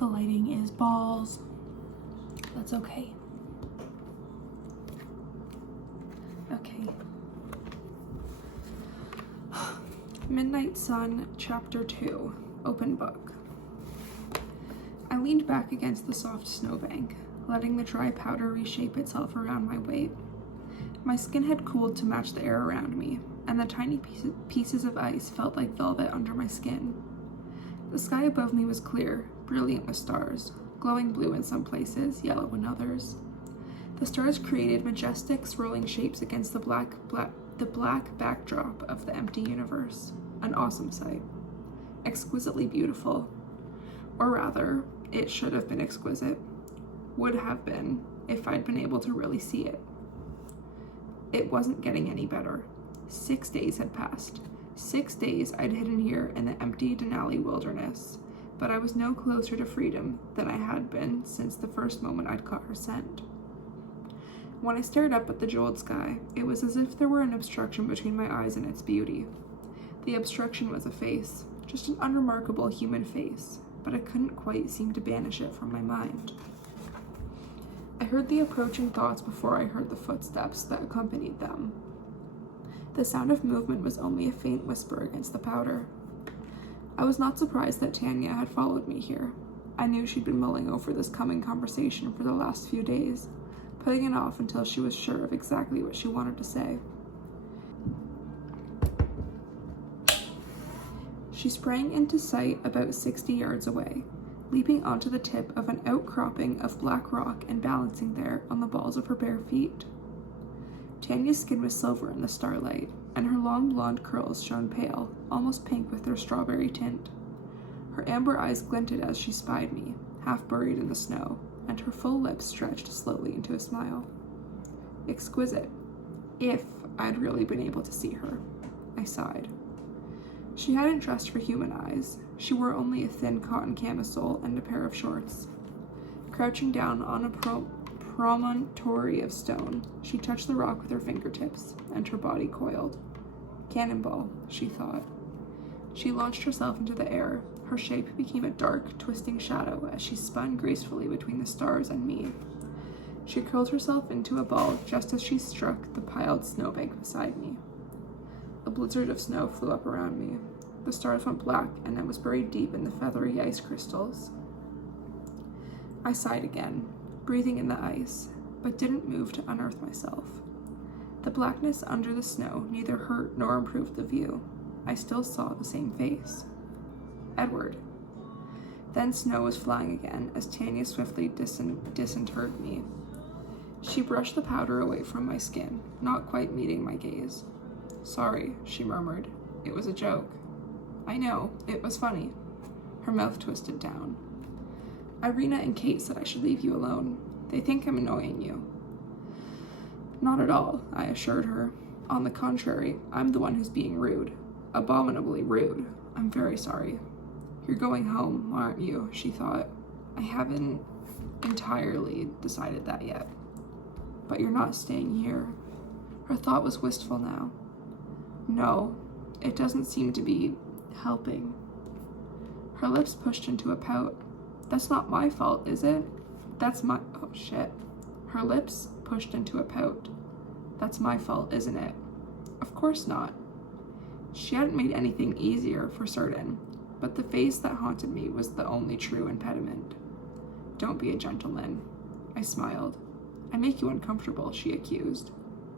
The lighting is balls. That's okay. Okay. Midnight Sun, Chapter 2, Open Book. I leaned back against the soft snowbank, letting the dry powder reshape itself around my weight. My skin had cooled to match the air around me, and the tiny pieces of ice felt like velvet under my skin. The sky above me was clear, brilliant with stars, glowing blue in some places, yellow in others. The stars created majestic, swirling shapes against the black backdrop of the empty universe. An awesome sight. Exquisitely beautiful. Or rather, it should have been exquisite. Would have been, if I'd been able to really see it. It wasn't getting any better. 6 days had passed. 6 days I'd hidden here in the empty Denali wilderness, but I was no closer to freedom than I had been since the first moment I'd caught her scent. When I stared up at the jeweled sky, it was as if there were an obstruction between my eyes and its beauty. The obstruction was a face, just an unremarkable human face, but I couldn't quite seem to banish it from my mind. I heard the approaching thoughts before I heard the footsteps that accompanied them. The sound of movement was only a faint whisper against the powder. I was not surprised that Tanya had followed me here. I knew she'd been mulling over this coming conversation for the last few days, putting it off until she was sure of exactly what she wanted to say. She sprang into sight about 60 yards away, leaping onto the tip of an outcropping of black rock and balancing there on the balls of her bare feet. Tanya's skin was silver in the starlight, and her long blonde curls shone pale, almost pink with their strawberry tint. Her amber eyes glinted as she spied me, half buried in the snow, and her full lips stretched slowly into a smile. Exquisite, if I'd really been able to see her. I sighed. She hadn't dressed for human eyes. She wore only a thin cotton camisole and a pair of shorts. Crouching down on a promontory of stone, she touched the rock with her fingertips, and her body coiled. Cannonball, she thought. She launched herself into the air. Her shape became a dark, twisting shadow as she spun gracefully between the stars and me. She curled herself into a ball just as she struck the piled snowbank beside me. A blizzard of snow flew up around me. The stars went black, and I was buried deep in the feathery ice crystals. I sighed again, breathing in the ice, but didn't move to unearth myself. The blackness under the snow neither hurt nor improved the view. I still saw the same face. Edward. Then snow was flying again as Tanya swiftly disinterred me. She brushed the powder away from my skin, not quite meeting my gaze. Sorry, she murmured. It was a joke. I know, it was funny. Her mouth twisted down. Irina and Kate said I should leave you alone. They think I'm annoying you. Not at all, I assured her. On the contrary, I'm the one who's being rude. Abominably rude. I'm very sorry. You're going home, aren't you? She thought. I haven't entirely decided that yet. But you're not staying here. Her thought was wistful now. No, it doesn't seem to be helping. Her lips pushed into a pout. That's not my fault, is it? Oh shit. Her lips pushed into a pout. That's my fault, isn't it? Of course not. She hadn't made anything easier for certain, but the face that haunted me was the only true impediment. Don't be a gentleman. I smiled. I make you uncomfortable, she accused.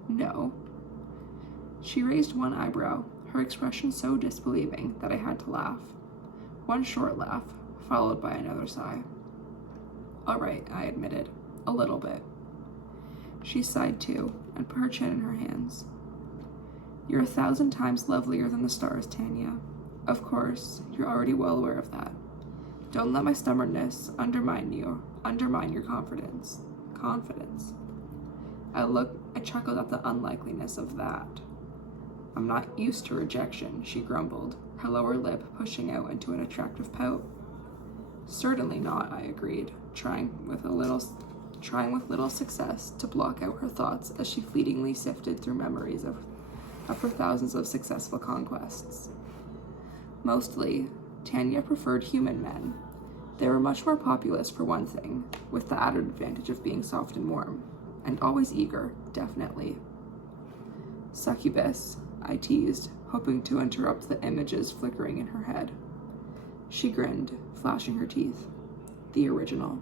No. She raised one eyebrow, her expression so disbelieving that I had to laugh. One short laugh, followed by another sigh. All right, I admitted. A little bit. She sighed too, and put her chin in her hands. You're 1,000 times lovelier than the stars, Tanya. Of course, you're already well aware of that. Don't let my stubbornness undermine your confidence. I chuckled at the unlikeliness of that. I'm not used to rejection, she grumbled, her lower lip pushing out into an attractive pout. Certainly not, I agreed, trying with little success to block out her thoughts as she fleetingly sifted through memories of her thousands of successful conquests. Mostly, Tanya preferred human men. They were much more populous for one thing, with the added advantage of being soft and warm, and always eager, definitely. Succubus, I teased, hoping to interrupt the images flickering in her head. She grinned, flashing her teeth. The original.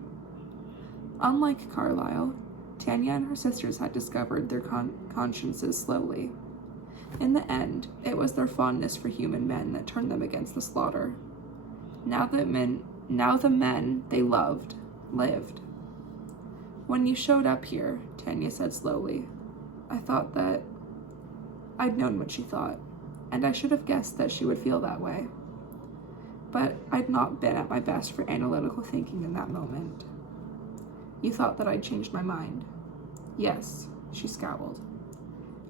Unlike Carlisle, Tanya and her sisters had discovered their consciences slowly. In the end, it was their fondness for human men that turned them against the slaughter. Now the men they loved lived. When you showed up here, Tanya said slowly, I thought that I'd known what she thought, and I should have guessed that she would feel that way. But I'd not been at my best for analytical thinking in that moment. You thought that I'd changed my mind. Yes, she scowled.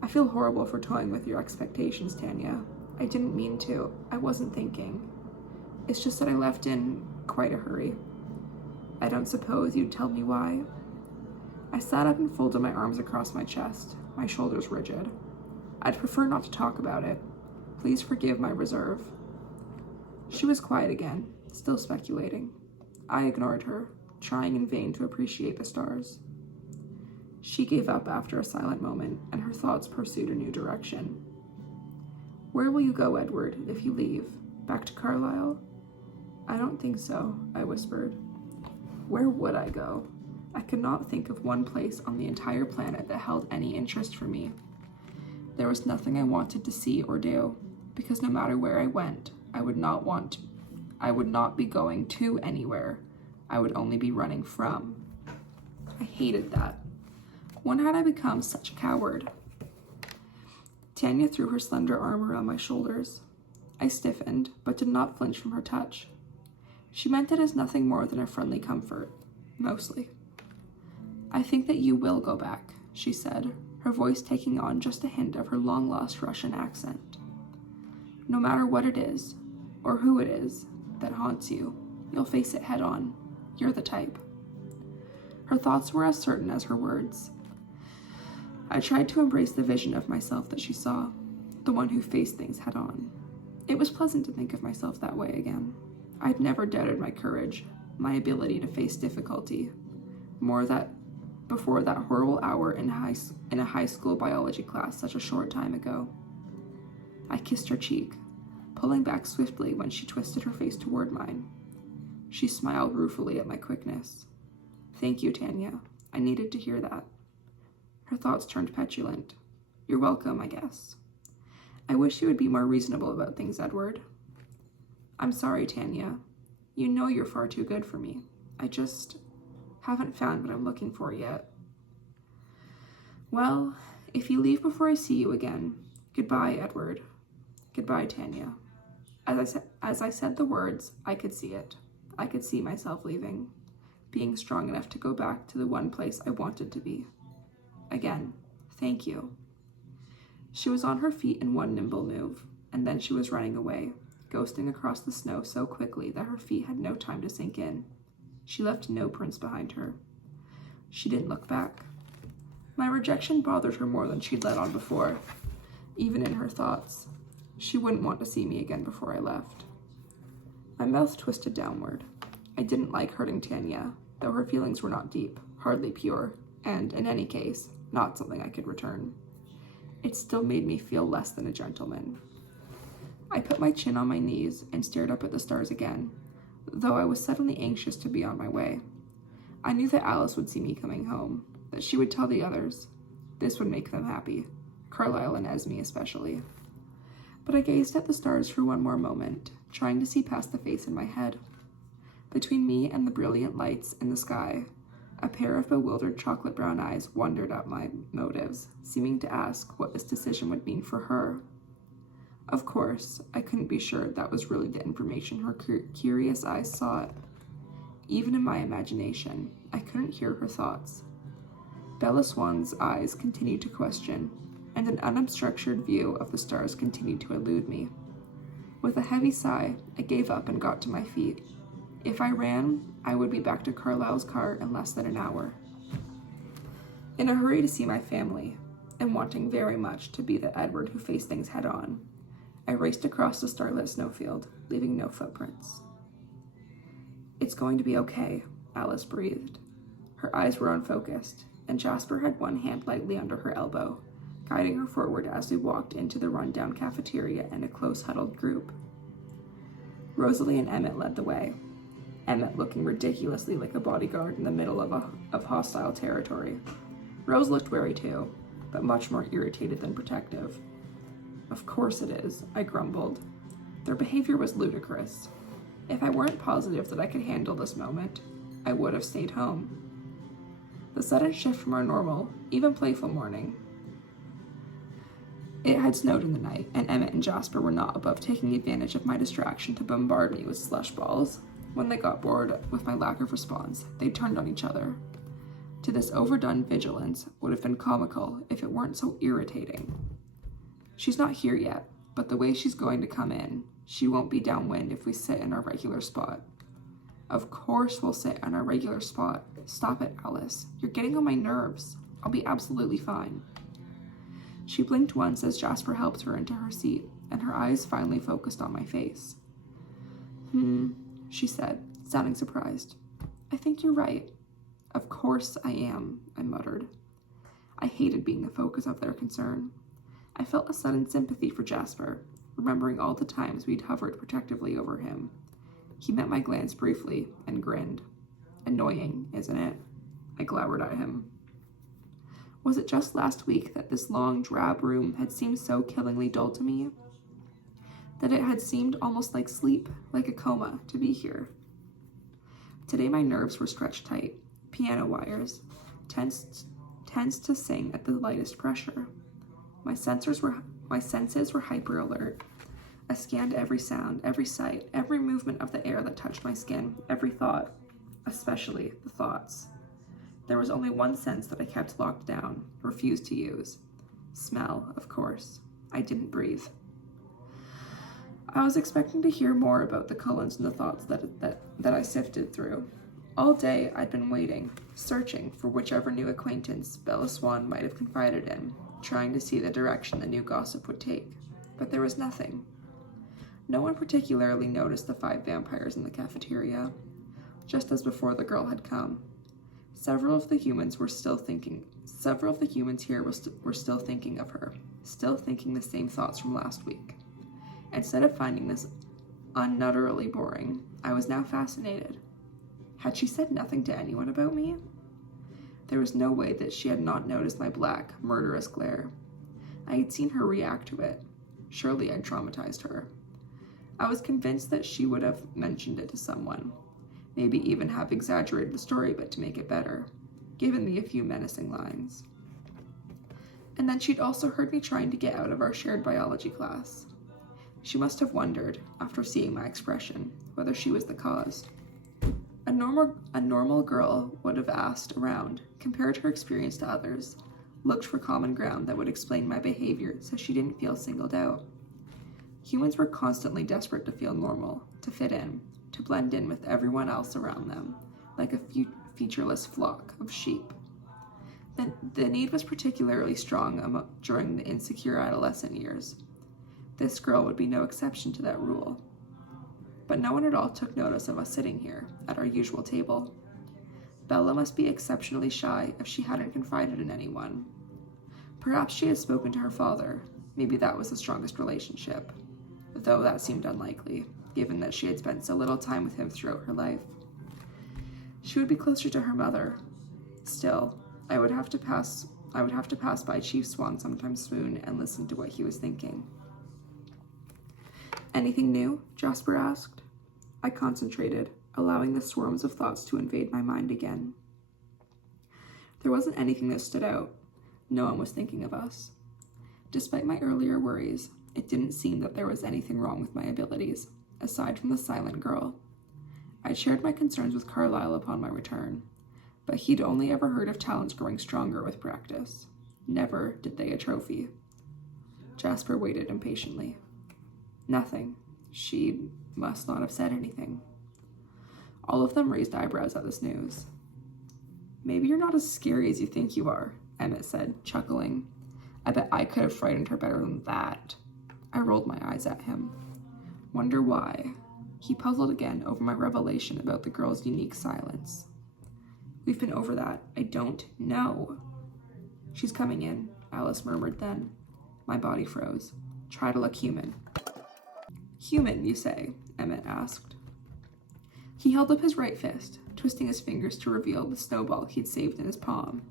I feel horrible for toying with your expectations, Tanya. I didn't mean to. I wasn't thinking. It's just that I left in quite a hurry. I don't suppose you'd tell me why? I sat up and folded my arms across my chest, my shoulders rigid. I'd prefer not to talk about it. Please forgive my reserve. She was quiet again, still speculating. I ignored her, trying in vain to appreciate the stars. She gave up after a silent moment, and her thoughts pursued a new direction. Where will you go, Edward, if you leave? Back to Carlisle? I don't think so, I whispered. Where would I go? I could not think of one place on the entire planet that held any interest for me. There was nothing I wanted to see or do, because no matter where I went, I would not be going to anywhere. I would only be running from. I hated that. When had I become such a coward? Tanya threw her slender arm around my shoulders. I stiffened, but did not flinch from her touch. She meant it as nothing more than a friendly comfort, mostly. I think that you will go back, she said, her voice taking on just a hint of her long-lost Russian accent. No matter what it is, or who it is, that haunts you, you'll face it head on. You're the type. Her thoughts were as certain as her words. I tried to embrace the vision of myself that she saw, the one who faced things head on. It was pleasant to think of myself that way again. I'd never doubted my courage, my ability to face difficulty, before that horrible hour in a high school biology class such a short time ago. I kissed her cheek, pulling back swiftly when she twisted her face toward mine. She smiled ruefully at my quickness. Thank you, Tanya. I needed to hear that. Her thoughts turned petulant. You're welcome, I guess. I wish you would be more reasonable about things, Edward. I'm sorry, Tanya. You know you're far too good for me. I just haven't found what I'm looking for yet. Well, if you leave before I see you again, goodbye, Edward. Goodbye, Tanya. As I said the words, I could see it. I could see myself leaving, being strong enough to go back to the one place I wanted to be. Again, thank you. She was on her feet in one nimble move, and then she was running away, ghosting across the snow so quickly that her feet had no time to sink in. She left no prints behind her. She didn't look back. My rejection bothered her more than she'd let on before, even in her thoughts. She wouldn't want to see me again before I left. My mouth twisted downward. I didn't like hurting Tanya, though her feelings were not deep, hardly pure, and, in any case, not something I could return. It still made me feel less than a gentleman. I put my chin on my knees and stared up at the stars again, though I was suddenly anxious to be on my way. I knew that Alice would see me coming home, that she would tell the others. This would make them happy, Carlisle and Esme especially. But I gazed at the stars for one more moment, trying to see past the face in my head. Between me and the brilliant lights in the sky, a pair of bewildered chocolate brown eyes wondered at my motives, seeming to ask what this decision would mean for her. Of course, I couldn't be sure that was really the information her curious eyes sought. Even in my imagination, I couldn't hear her thoughts. Bella Swan's eyes continued to question, and an unobstructed view of the stars continued to elude me. With a heavy sigh, I gave up and got to my feet. If I ran, I would be back to Carlisle's car in less than an hour. In a hurry to see my family, and wanting very much to be the Edward who faced things head on, I raced across the starlit snowfield, leaving no footprints. It's going to be okay, Alice breathed. Her eyes were unfocused, and Jasper had one hand lightly under her elbow, guiding her forward as we walked into the rundown cafeteria in a close huddled group. Rosalie and Emmett led the way, Emmett looking ridiculously like a bodyguard in the middle of hostile territory. Rose looked wary too, but much more irritated than protective. Of course it is, I grumbled. Their behavior was ludicrous. If I weren't positive that I could handle this moment, I would have stayed home. The sudden shift from our normal, even playful morning. It had snowed in the night, and Emmett and Jasper were not above taking advantage of my distraction to bombard me with slush balls. When they got bored with my lack of response, they turned on each other. To this overdone vigilance would have been comical if it weren't so irritating. She's not here yet, but the way she's going to come in, she won't be downwind if we sit in our regular spot. Of course we'll sit in our regular spot. Stop it, Alice. You're getting on my nerves. I'll be absolutely fine. She blinked once as Jasper helped her into her seat, and her eyes finally focused on my face. She said, sounding surprised. I think you're right. Of course I am, I muttered. I hated being the focus of their concern. I felt a sudden sympathy for Jasper, remembering all the times we'd hovered protectively over him. He met my glance briefly and grinned. Annoying, isn't it? I glowered at him. Was it just last week that this long, drab room had seemed so killingly dull to me? That it had seemed almost like sleep, like a coma, to be here. Today my nerves were stretched tight, piano wires, tensed to sing at the lightest pressure. My senses were hyper alert. I scanned every sound, every sight, every movement of the air that touched my skin, every thought, especially the thoughts. There was only one sense that I kept locked down, refused to use. Smell, of course. I didn't breathe. I was expecting to hear more about the Cullens and the thoughts that I sifted through. All day I'd been waiting, searching for whichever new acquaintance Bella Swan might have confided in, trying to see the direction the new gossip would take. But there was nothing. No one particularly noticed the 5 vampires in the cafeteria, just as before the girl had come. Several of the humans here were still thinking of her, still thinking the same thoughts from last week. Instead of finding this unutterably boring, I was now fascinated. Had she said nothing to anyone about me? There was no way that she had not noticed my black, murderous glare. I had seen her react to it. Surely I'd traumatized her. I was convinced that she would have mentioned it to someone, maybe even have exaggerated the story but to make it better, given me a few menacing lines. And then she'd also heard me trying to get out of our shared biology class. She must have wondered, after seeing my expression, whether she was the cause. A normal girl would have asked around, compared her experience to others, looked for common ground that would explain my behavior so she didn't feel singled out. Humans were constantly desperate to feel normal, to fit in, to blend in with everyone else around them, like a featureless flock of sheep. The need was particularly strong during the insecure adolescent years. This girl would be no exception to that rule. But no one at all took notice of us sitting here, at our usual table. Bella must be exceptionally shy if she hadn't confided in anyone. Perhaps she had spoken to her father. Maybe that was the strongest relationship, though that seemed unlikely, given that she had spent so little time with him throughout her life. She would be closer to her mother. Still, I would have to pass by Chief Swan sometime soon and listen to what he was thinking. Anything new? Jasper asked. I concentrated, allowing the swarms of thoughts to invade my mind again. There wasn't anything that stood out. No one was thinking of us. Despite my earlier worries, it didn't seem that there was anything wrong with my abilities, aside from the silent girl. I'd shared my concerns with Carlisle upon my return, but he'd only ever heard of talents growing stronger with practice. Never did they atrophy. Jasper waited impatiently. Nothing. She must not have said anything. All of them raised eyebrows at this news. Maybe you're not as scary as you think you are, Emmett said, chuckling. I bet I could have frightened her better than that. I rolled my eyes at him. Wonder why? He puzzled again over my revelation about the girl's unique silence. We've been over that. I don't know. She's coming in, Alice murmured then. My body froze. Try to look human. Human, you say? Emmett asked. He held up his right fist, twisting his fingers to reveal the snowball he'd saved in his palm.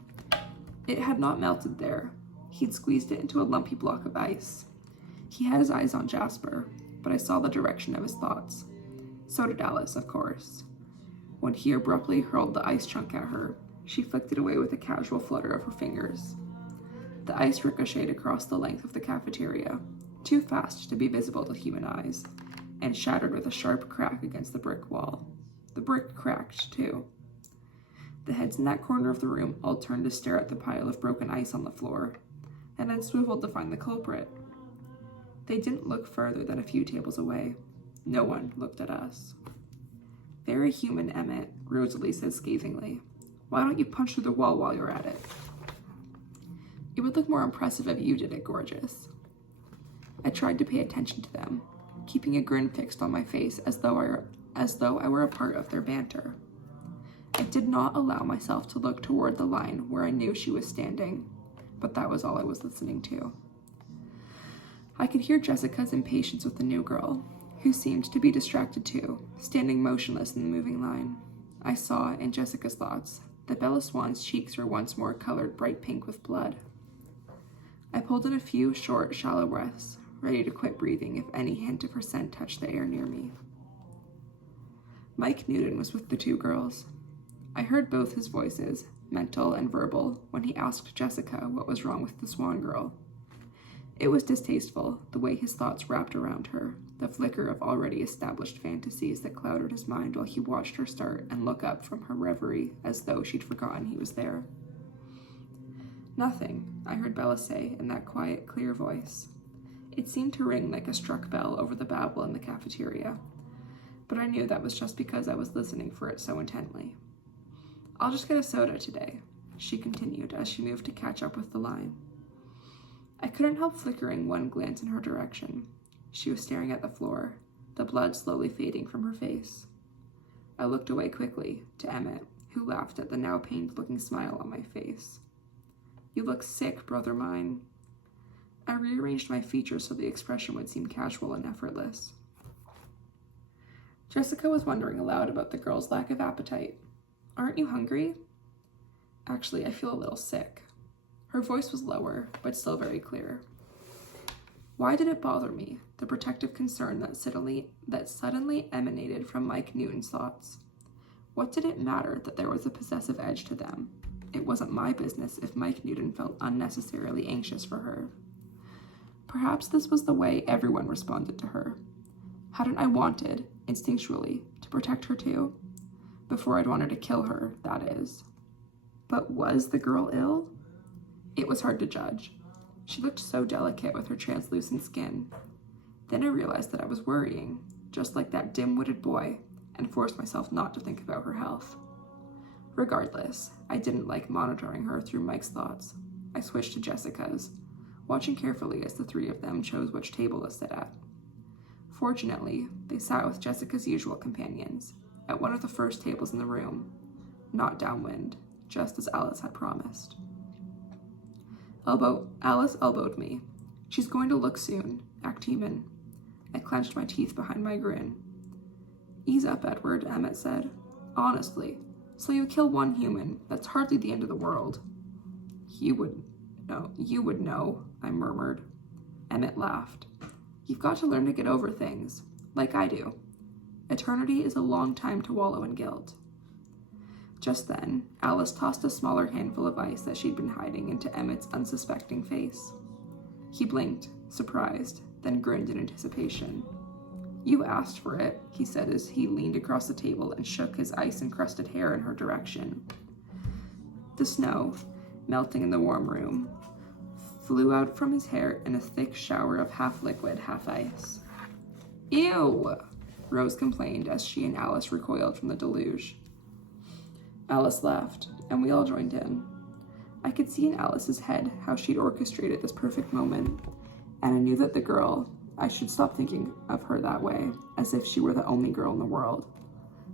It had not melted there. He'd squeezed it into a lumpy block of ice. He had his eyes on Jasper, but I saw the direction of his thoughts. So did Alice, of course. When he abruptly hurled the ice chunk at her, she flicked it away with a casual flutter of her fingers. The ice ricocheted across the length of the cafeteria, too fast to be visible to human eyes, and shattered with a sharp crack against the brick wall. The brick cracked, too. The heads in that corner of the room all turned to stare at the pile of broken ice on the floor, and then swiveled to find the culprit. They didn't look further than a few tables away. No one looked at us. Very human, Emmett, Rosalie said scathingly. Why don't you punch through the wall while you're at it? It would look more impressive if you did it, gorgeous. I tried to pay attention to them, keeping a grin fixed on my face as though I were a part of their banter. I did not allow myself to look toward the line where I knew she was standing, but that was all I was listening to. I could hear Jessica's impatience with the new girl, who seemed to be distracted too, standing motionless in the moving line. I saw, in Jessica's thoughts, that Bella Swan's cheeks were once more colored bright pink with blood. I pulled in a few short, shallow breaths, ready to quit breathing if any hint of her scent touched the air near me. Mike Newton was with the two girls. I heard both his voices, mental and verbal, when he asked Jessica what was wrong with the Swan girl. It was distasteful, the way his thoughts wrapped around her, the flicker of already established fantasies that clouded his mind while he watched her start and look up from her reverie as though she'd forgotten he was there. Nothing, I heard Bella say in that quiet, clear voice. It seemed to ring like a struck bell over the babble in the cafeteria, but I knew that was just because I was listening for it so intently. I'll just get a soda today, she continued as she moved to catch up with the line. I couldn't help flickering one glance in her direction. She was staring at the floor, the blood slowly fading from her face. I looked away quickly, to Emmett, who laughed at the now pained-looking smile on my face. You look sick, brother mine. I rearranged my features so the expression would seem casual and effortless. Jessica was wondering aloud about the girl's lack of appetite. Aren't you hungry? Actually, I feel a little sick. Her voice was lower, but still very clear. Why did it bother me, the protective concern that suddenly emanated from Mike Newton's thoughts? What did it matter that there was a possessive edge to them? It wasn't my business if Mike Newton felt unnecessarily anxious for her. Perhaps this was the way everyone responded to her. Hadn't I wanted, instinctually, to protect her too? Before I'd wanted to kill her, that is. But was the girl ill? It was hard to judge. She looked so delicate with her translucent skin. Then I realized that I was worrying, just like that dim-witted boy, and forced myself not to think about her health. Regardless, I didn't like monitoring her through Mike's thoughts. I switched to Jessica's, watching carefully as the three of them chose which table to sit at. Fortunately, they sat with Jessica's usual companions, at one of the first tables in the room, not downwind, just as Alice had promised. Alice elbowed me. She's going to look soon, act human. I clenched my teeth behind my grin. Ease up, Edward, Emmett said. Honestly, so you kill one human, that's hardly the end of the world. You would know, I murmured. Emmett laughed. You've got to learn to get over things, like I do. Eternity is a long time to wallow in guilt. Just then, Alice tossed a smaller handful of ice that she'd been hiding into Emmett's unsuspecting face. He blinked, surprised, then grinned in anticipation. You asked for it, he said as he leaned across the table and shook his ice-encrusted hair in her direction. The snow, melting in the warm room, flew out from his hair in a thick shower of half-liquid, half-ice. Ew! Rose complained as she and Alice recoiled from the deluge. Alice laughed, and we all joined in. I could see in Alice's head how she'd orchestrated this perfect moment, and I knew that the girl, I should stop thinking of her that way, as if she were the only girl in the world.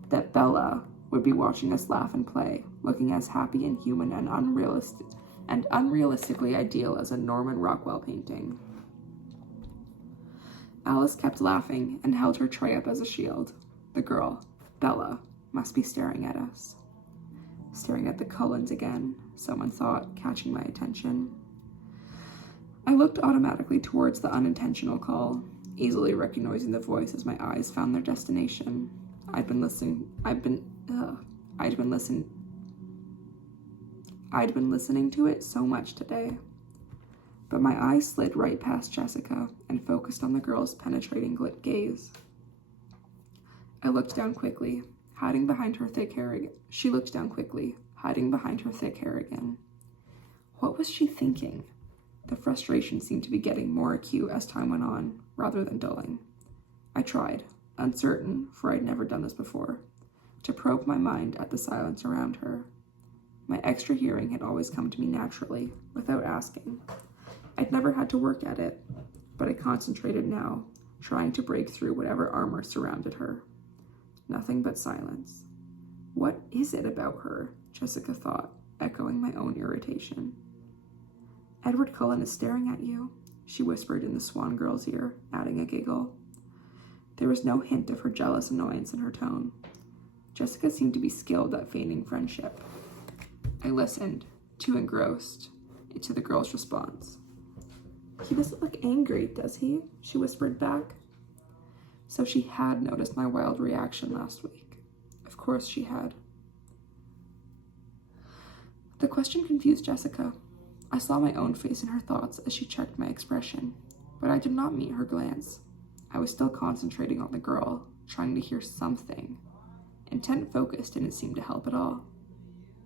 That Bella would be watching us laugh and play, looking as happy and human and unrealistically ideal as a Norman Rockwell painting. Alice kept laughing and held her tray up as a shield. The girl, Bella, must be staring at us. Staring at the Cullens again, someone thought, catching my attention. I looked automatically towards the unintentional call, easily recognizing the voice as my eyes found their destination. I'd been listening to it so much today. But my eyes slid right past Jessica and focused on the girl's penetrating gaze. I looked down quickly, hiding behind her thick hair again. She looked down quickly, hiding behind her thick hair again. What was she thinking? The frustration seemed to be getting more acute as time went on, rather than dulling. I tried, uncertain, for I'd never done this before, to probe my mind at the silence around her. My extra hearing had always come to me naturally, without asking. I'd never had to work at it, but I concentrated now, trying to break through whatever armor surrounded her. Nothing but silence. What is it about her? Jessica thought, echoing my own irritation. Edward Cullen is staring at you, she whispered in the Swan girl's ear, adding a giggle. There was no hint of her jealous annoyance in her tone. Jessica seemed to be skilled at feigning friendship. I listened, too engrossed, to the girl's response. He doesn't look angry, does he? She whispered back. So she had noticed my wild reaction last week. Of course she had. The question confused Jessica. I saw my own face in her thoughts as she checked my expression, but I did not meet her glance. I was still concentrating on the girl, trying to hear something. Intent focus didn't seem to help at all.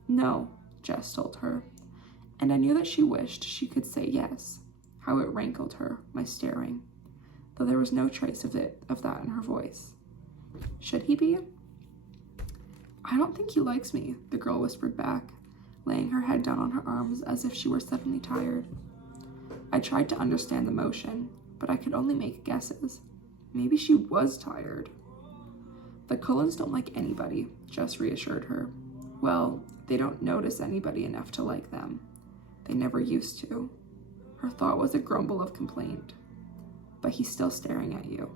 No, Jess told her, and I knew that she wished she could say yes. How it rankled her, my staring, though there was no trace of that in her voice. Should he be? I don't think he likes me, the girl whispered back, laying her head down on her arms as if she were suddenly tired. I tried to understand the motion, but I could only make guesses. Maybe she was tired. The Cullens don't like anybody, Jess reassured her. Well, they don't notice anybody enough to like them. They never used to. Her thought was a grumble of complaint. But he's still staring at you.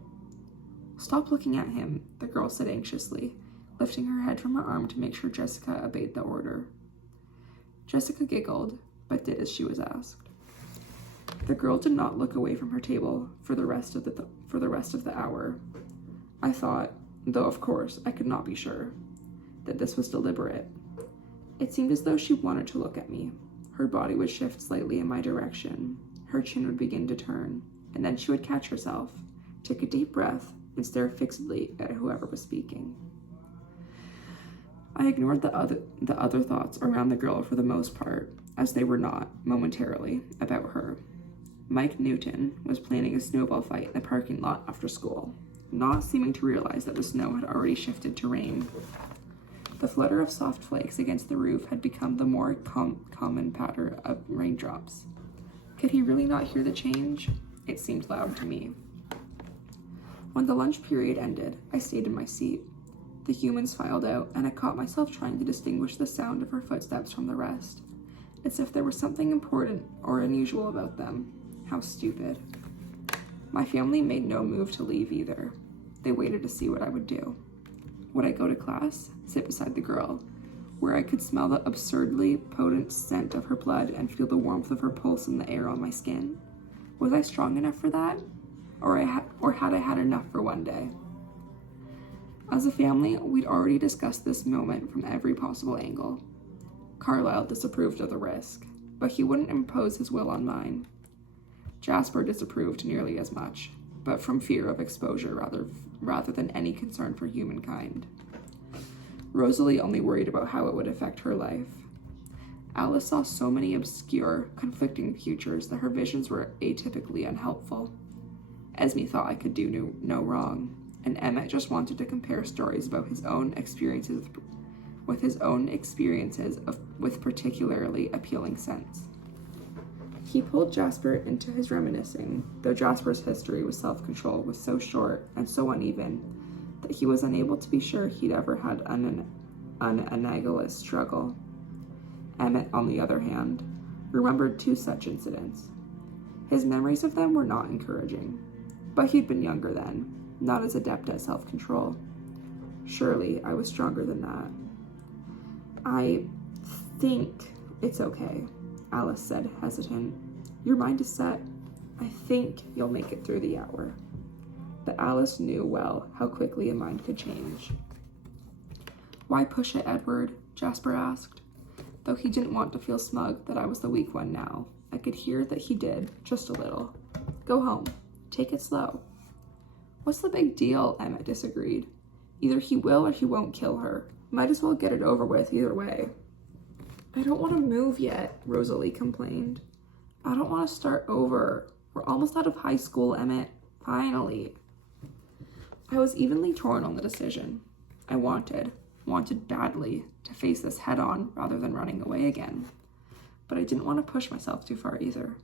Stop looking at him, the girl said anxiously, lifting her head from her arm to make sure Jessica obeyed the order. Jessica giggled, but did as she was asked. The girl did not look away from her table for the rest of the hour. I thought, though of course I could not be sure, that this was deliberate. It seemed as though she wanted to look at me. Her body would shift slightly in my direction. Her chin would begin to turn, and then she would catch herself, take a deep breath, and stare fixedly at whoever was speaking. I ignored the other thoughts around the girl for the most part, as they were not, momentarily, about her. Mike Newton was planning a snowball fight in the parking lot after school, not seeming to realize that the snow had already shifted to rain. The flutter of soft flakes against the roof had become the more common patter of raindrops. Could he really not hear the change? It seemed loud to me. When the lunch period ended, I stayed in my seat. The humans filed out, and I caught myself trying to distinguish the sound of her footsteps from the rest, as if there was something important or unusual about them. How stupid. My family made no move to leave either. They waited to see what I would do. Would I go to class, sit beside the girl, where I could smell the absurdly potent scent of her blood and feel the warmth of her pulse in the air on my skin? Was I strong enough for that? Or had I had enough for one day? As a family, we'd already discussed this moment from every possible angle. Carlisle disapproved of the risk, but he wouldn't impose his will on mine. Jasper disapproved nearly as much, but from fear of exposure rather than any concern for humankind. Rosalie only worried about how it would affect her life. Alice saw so many obscure, conflicting futures that her visions were atypically unhelpful. Esme thought I could do no wrong, and Emmett just wanted to compare stories about his own experiences with particularly appealing sense. He pulled Jasper into his reminiscing, though Jasper's history with self-control was so short and so uneven that he was unable to be sure he'd ever had an analogous struggle. Emmett, on the other hand, remembered 2 such incidents. His memories of them were not encouraging, but he'd been younger then, not as adept at self-control. Surely I was stronger than that. I think it's okay, Alice said, hesitant. Your mind is set. I think you'll make it through the hour. But Alice knew well how quickly a mind could change. Why push it, Edward? Jasper asked. Though he didn't want to feel smug that I was the weak one now, I could hear that he did, just a little. Go home. Take it slow. What's the big deal? Emmett disagreed. Either he will or he won't kill her. Might as well get it over with either way. I don't want to move yet, Rosalie complained. I don't want to start over. We're almost out of high school, Emmett. Finally. I was evenly torn on the decision. I wanted badly, to face this head on rather than running away again. But I didn't want to push myself too far either.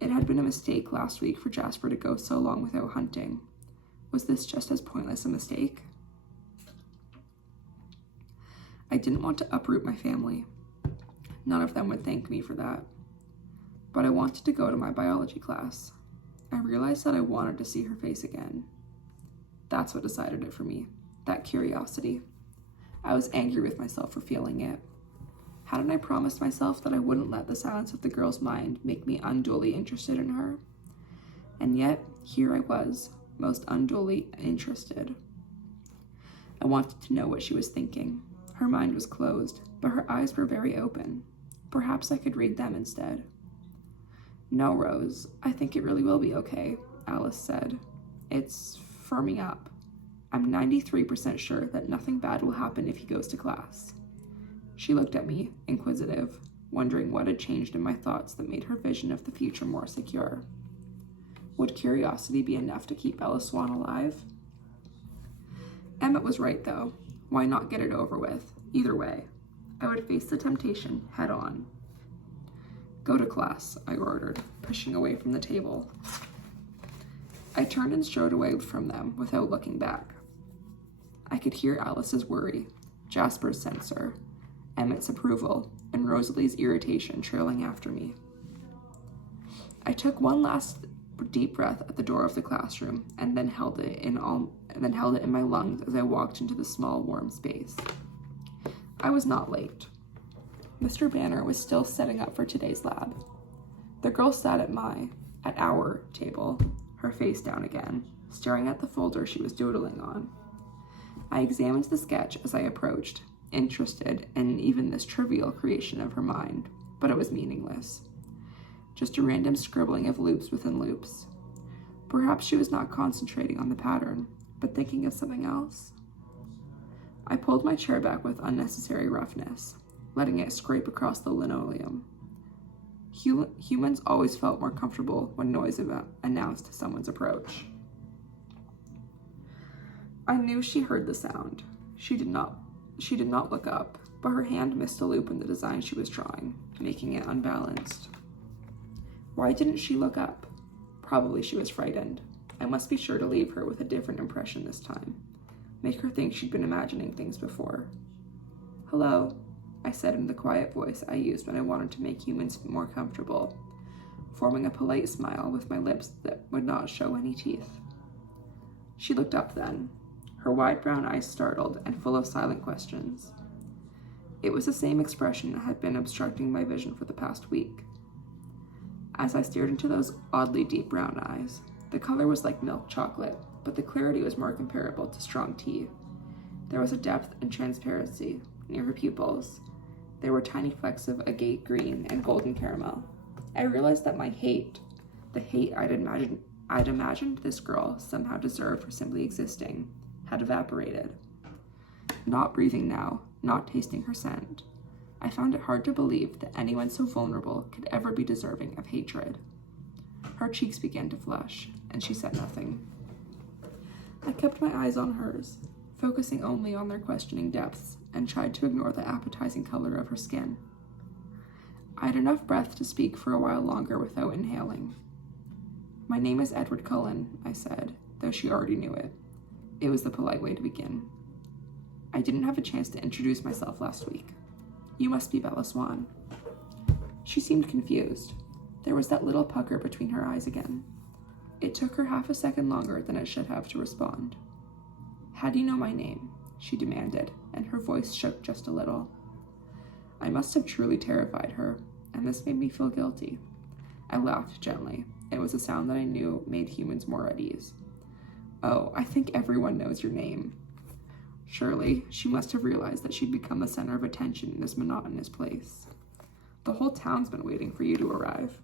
It had been a mistake last week for Jasper to go so long without hunting. Was this just as pointless a mistake? I didn't want to uproot my family. None of them would thank me for that. But I wanted to go to my biology class. I realized that I wanted to see her face again. That's what decided it for me, that curiosity. I was angry with myself for feeling it. Hadn't I promised myself that I wouldn't let the silence of the girl's mind make me unduly interested in her? And yet, here I was, most unduly interested. I wanted to know what she was thinking. Her mind was closed, but her eyes were very open. Perhaps I could read them instead. No, Rose, I think it really will be okay, Alice said. It's firming up. I'm 93% sure that nothing bad will happen if he goes to class. She looked at me, inquisitive, wondering what had changed in my thoughts that made her vision of the future more secure. Would curiosity be enough to keep Ella Swan alive? Emmett was right, though. Why not get it over with? Either way, I would face the temptation head on. Go to class, I ordered, pushing away from the table. I turned and strode away from them without looking back. I could hear Alice's worry, Jasper's censor, Emmett's approval, and Rosalie's irritation trailing after me. I took one last deep breath at the door of the classroom and then held it in my lungs as I walked into the small, warm space. I was not late. Mr. Banner was still setting up for today's lab. The girl sat at our table, her face down again, staring at the folder she was doodling on. I examined the sketch as I approached, interested in even this trivial creation of her mind, but it was meaningless. Just a random scribbling of loops within loops. Perhaps she was not concentrating on the pattern, but thinking of something else. I pulled my chair back with unnecessary roughness, letting it scrape across the linoleum. Humans always felt more comfortable when noise announced someone's approach. I knew she heard the sound. She did not look up, but her hand missed a loop in the design she was drawing, making it unbalanced. Why didn't she look up? Probably she was frightened. I must be sure to leave her with a different impression this time. Make her think she'd been imagining things before. Hello, I said in the quiet voice I used when I wanted to make humans more comfortable, forming a polite smile with my lips that would not show any teeth. She looked up then, her wide brown eyes startled and full of silent questions. It was the same expression that had been obstructing my vision for the past week. As I stared into those oddly deep brown eyes, the color was like milk chocolate, but the clarity was more comparable to strong tea. There was a depth and transparency near her pupils. There were tiny flecks of agate green and golden caramel. I realized that my hate, the hate I'd imagined this girl somehow deserved for simply existing, had evaporated. Not breathing now, not tasting her scent, I found it hard to believe that anyone so vulnerable could ever be deserving of hatred. Her cheeks began to flush, and she said nothing. I kept my eyes on hers, focusing only on their questioning depths, and tried to ignore the appetizing color of her skin. I had enough breath to speak for a while longer without inhaling. "My name is Edward Cullen," I said, though she already knew it. It was the polite way to begin. "I didn't have a chance to introduce myself last week. You must be Bella Swan." She seemed confused. There was that little pucker between her eyes again. It took her half a second longer than it should have to respond. "How do you know my name?" she demanded, and her voice shook just a little. I must have truly terrified her, and this made me feel guilty. I laughed gently. It was a sound that I knew made humans more at ease. "Oh, I think everyone knows your name." Surely, she must have realized that she'd become the center of attention in this monotonous place. "The whole town's been waiting for you to arrive."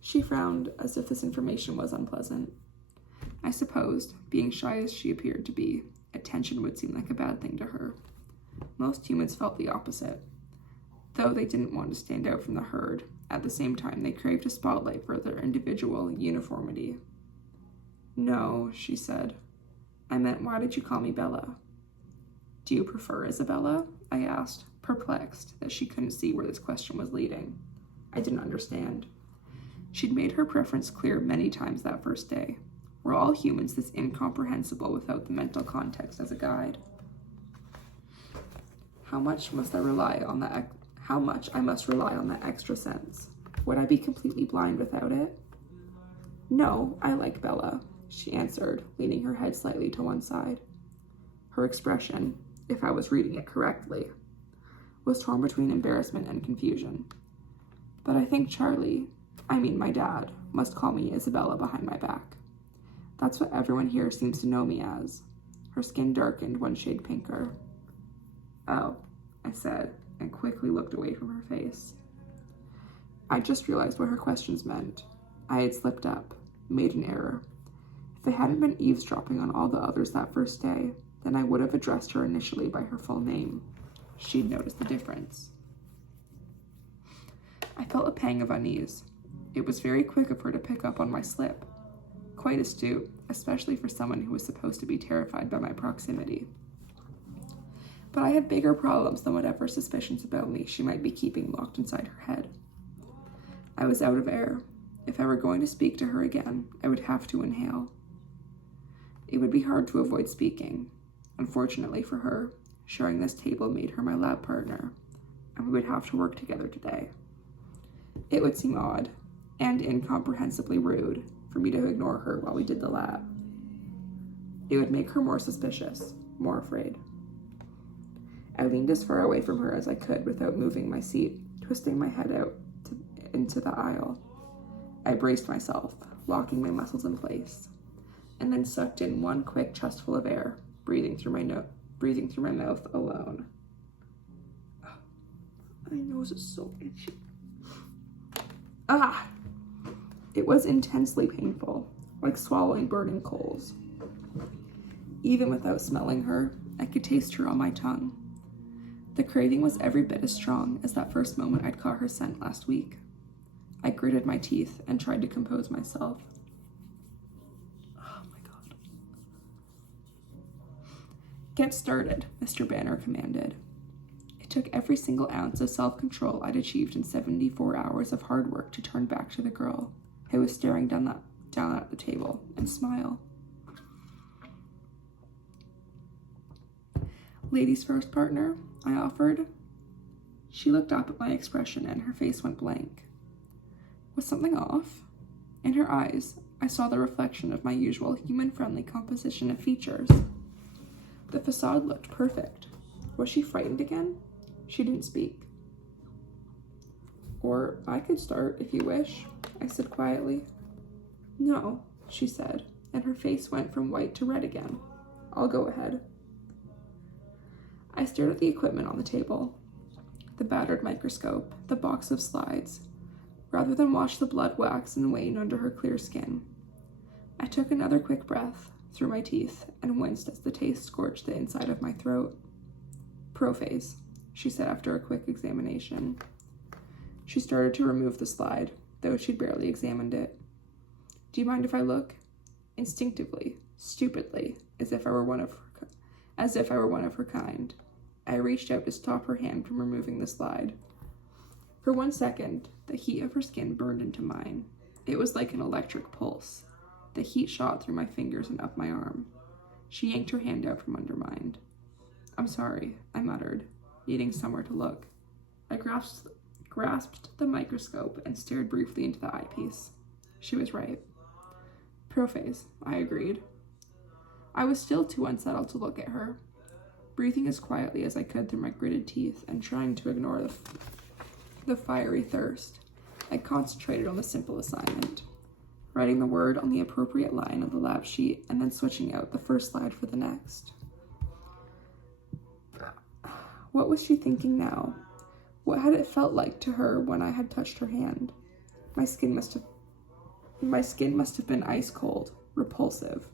She frowned as if this information was unpleasant. I supposed, being shy as she appeared to be, attention would seem like a bad thing to her. Most humans felt the opposite. Though they didn't want to stand out from the herd, at the same time they craved a spotlight for their individual uniformity. "No," she said. "I meant, why did you call me Bella?" "Do you prefer Isabella?" I asked, perplexed that she couldn't see where this question was leading. I didn't understand. She'd made her preference clear many times that first day. Were all humans this incomprehensible without the mental context as a guide? How much I must rely on that extra sense? Would I be completely blind without it? "No, I like Bella," she answered, leaning her head slightly to one side. Her expression, if I was reading it correctly, was torn between embarrassment and confusion. "But I think my dad, must call me Isabella behind my back. That's what everyone here seems to know me as." Her skin darkened one shade pinker. "Oh," I said, and quickly looked away from her face. I just realized what her questions meant. I had slipped up, made an error. If I hadn't been eavesdropping on all the others that first day, then I would have addressed her initially by her full name. She'd noticed the difference. I felt a pang of unease. It was very quick of her to pick up on my slip. Quite astute, especially for someone who was supposed to be terrified by my proximity. But I had bigger problems than whatever suspicions about me she might be keeping locked inside her head. I was out of air. If I were going to speak to her again, I would have to inhale. It would be hard to avoid speaking. Unfortunately for her, sharing this table made her my lab partner, and we would have to work together today. It would seem odd, and incomprehensibly rude, for me to ignore her while we did the lab. It would make her more suspicious, more afraid. I leaned as far away from her as I could without moving my seat, twisting my head out into the aisle. I braced myself, locking my muscles in place, and then sucked in one quick chestful of air, breathing through my mouth alone. My nose is so itchy. Ah! It was intensely painful, like swallowing burning coals. Even without smelling her, I could taste her on my tongue. The craving was every bit as strong as that first moment I'd caught her scent last week. I gritted my teeth and tried to compose myself. Oh my God. "Get started," Mr. Banner commanded. It took every single ounce of self-control I'd achieved in 74 hours of hard work to turn back to the girl who was staring down at the table and smile. "Ladies first, partner," I offered. She looked up at my expression and her face went blank. Was something off? In her eyes, I saw the reflection of my usual human-friendly composition of features. The facade looked perfect. Was she frightened again? She didn't speak. "Or I could start, if you wish," I said quietly. "No," she said, and her face went from white to red again. "I'll go ahead." I stared at the equipment on the table. The battered microscope, the box of slides, rather than watch the blood wax and wane under her clear skin. I took another quick breath through my teeth and winced as the taste scorched the inside of my throat. "Prophase," she said after a quick examination. She started to remove the slide, though she'd barely examined it. "Do you mind if I look?" Instinctively, stupidly, as if I were one of her kind. I reached out to stop her hand from removing the slide. For 1 second, the heat of her skin burned into mine. It was like an electric pulse. The heat shot through my fingers and up my arm. She yanked her hand out from under mine. "I'm sorry," I muttered, needing somewhere to look. I grasped the microscope and stared briefly into the eyepiece. She was right. "Prophase," I agreed. I was still too unsettled to look at her, breathing as quietly as I could through my gritted teeth and trying to ignore the fiery thirst. I concentrated on the simple assignment, writing the word on the appropriate line of the lab sheet and then switching out the first slide for the next. What was she thinking now? What had it felt like to her when I had touched her hand? My skin must have been ice cold, repulsive.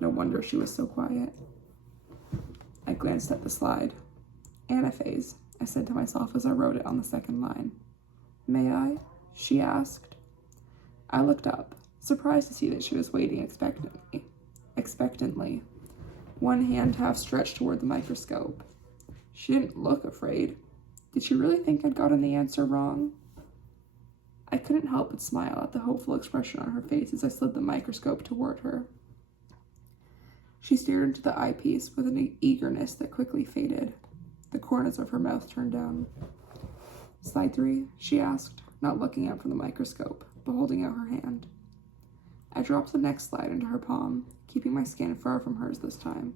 No wonder she was so quiet. I glanced at the slide. "Anaphase," I said to myself as I wrote it on the second line. "May I?" she asked. I looked up, surprised to see that she was waiting expectantly, one hand half stretched toward the microscope. She didn't look afraid. Did she really think I'd gotten the answer wrong? I couldn't help but smile at the hopeful expression on her face as I slid the microscope toward her. She stared into the eyepiece with an eagerness that quickly faded. The corners of her mouth turned down. "Slide 3, she asked, not looking up from the microscope, but holding out her hand. I dropped the next slide into her palm, keeping my skin far from hers this time.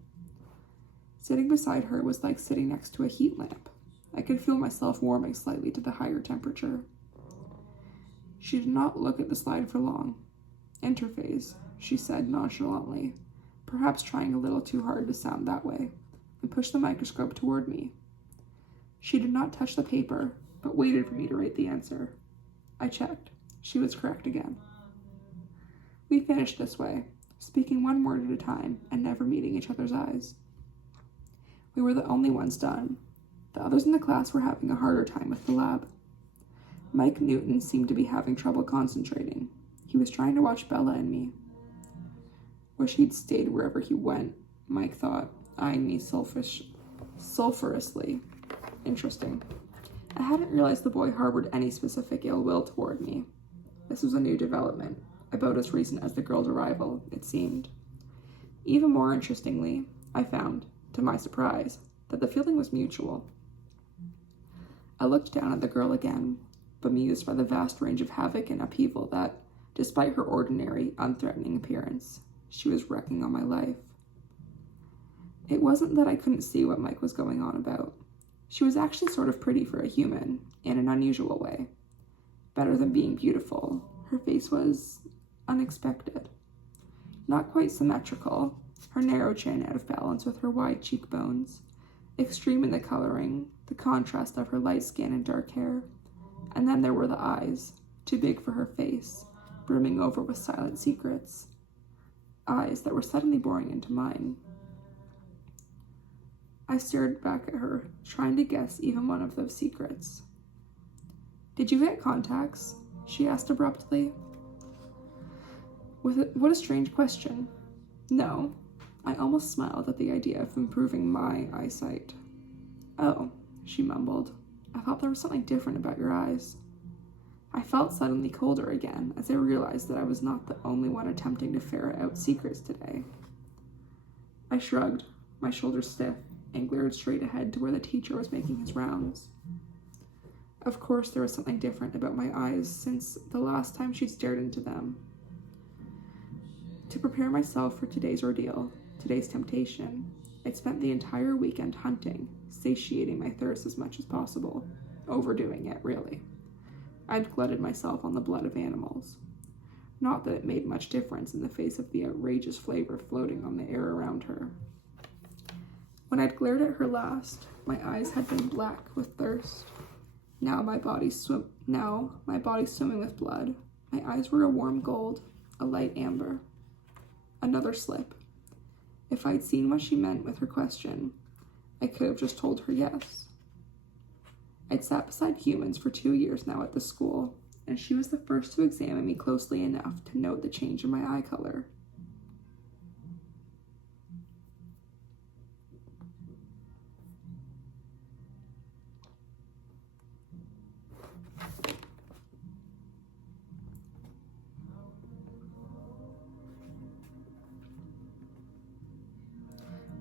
Sitting beside her was like sitting next to a heat lamp. I could feel myself warming slightly to the higher temperature. She did not look at the slide for long. "Interphase," she said nonchalantly, perhaps trying a little too hard to sound that way, and pushed the microscope toward me. She did not touch the paper, but waited for me to write the answer. I checked. She was correct again. We finished this way, speaking one word at a time and never meeting each other's eyes. We were the only ones done. The others in the class were having a harder time with the lab. Mike Newton seemed to be having trouble concentrating. He was trying to watch Bella and me. Wish he'd stayed wherever he went, Mike thought, eyeing me sulfurously. Interesting. I hadn't realized the boy harbored any specific ill will toward me. This was a new development, about as recent as the girl's arrival, it seemed. Even more interestingly, I found, to my surprise, that the feeling was mutual. I looked down at the girl again, bemused by the vast range of havoc and upheaval that, despite her ordinary, unthreatening appearance, she was wreaking on my life. It wasn't that I couldn't see what Mike was going on about. She was actually sort of pretty for a human, in an unusual way. Better than being beautiful, her face was unexpected. Not quite symmetrical, her narrow chin out of balance with her wide cheekbones, extreme in the coloring, the contrast of her light skin and dark hair. And then there were the eyes, too big for her face, brimming over with silent secrets. Eyes that were suddenly boring into mine. I stared back at her, trying to guess even one of those secrets. "Did you get contacts?" she asked abruptly. What a strange question. No. I almost smiled at the idea of improving my eyesight. "Oh," she mumbled. "I thought there was something different about your eyes." I felt suddenly colder again as I realized that I was not the only one attempting to ferret out secrets today. I shrugged, my shoulders stiff, and glared straight ahead to where the teacher was making his rounds. Of course, there was something different about my eyes since the last time she'd stared into them. To prepare myself for today's ordeal, today's temptation, I'd spent the entire weekend hunting, satiating my thirst as much as possible, overdoing it, really. I'd glutted myself on the blood of animals. Not that it made much difference in the face of the outrageous flavor floating on the air around her. When I'd glared at her last, my eyes had been black with thirst. Now my body swimming with blood. My eyes were a warm gold, a light amber. Another slip. If I'd seen what she meant with her question, I could have just told her yes. I'd sat beside humans for 2 years now at the school, and she was the first to examine me closely enough to note the change in my eye color.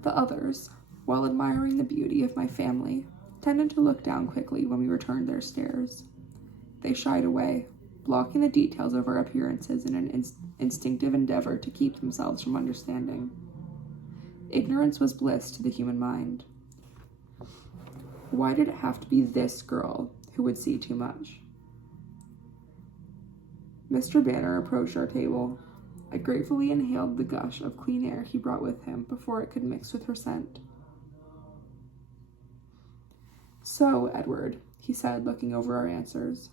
The others, while admiring the beauty of my family, tended to look down quickly when we returned their stares. They shied away, blocking the details of our appearances in an instinctive endeavor to keep themselves from understanding. Ignorance was bliss to the human mind. Why did it have to be this girl who would see too much? Mr. Banner approached our table. I gratefully inhaled the gush of clean air he brought with him before it could mix with her scent. "So, Edward," he said, looking over our answers,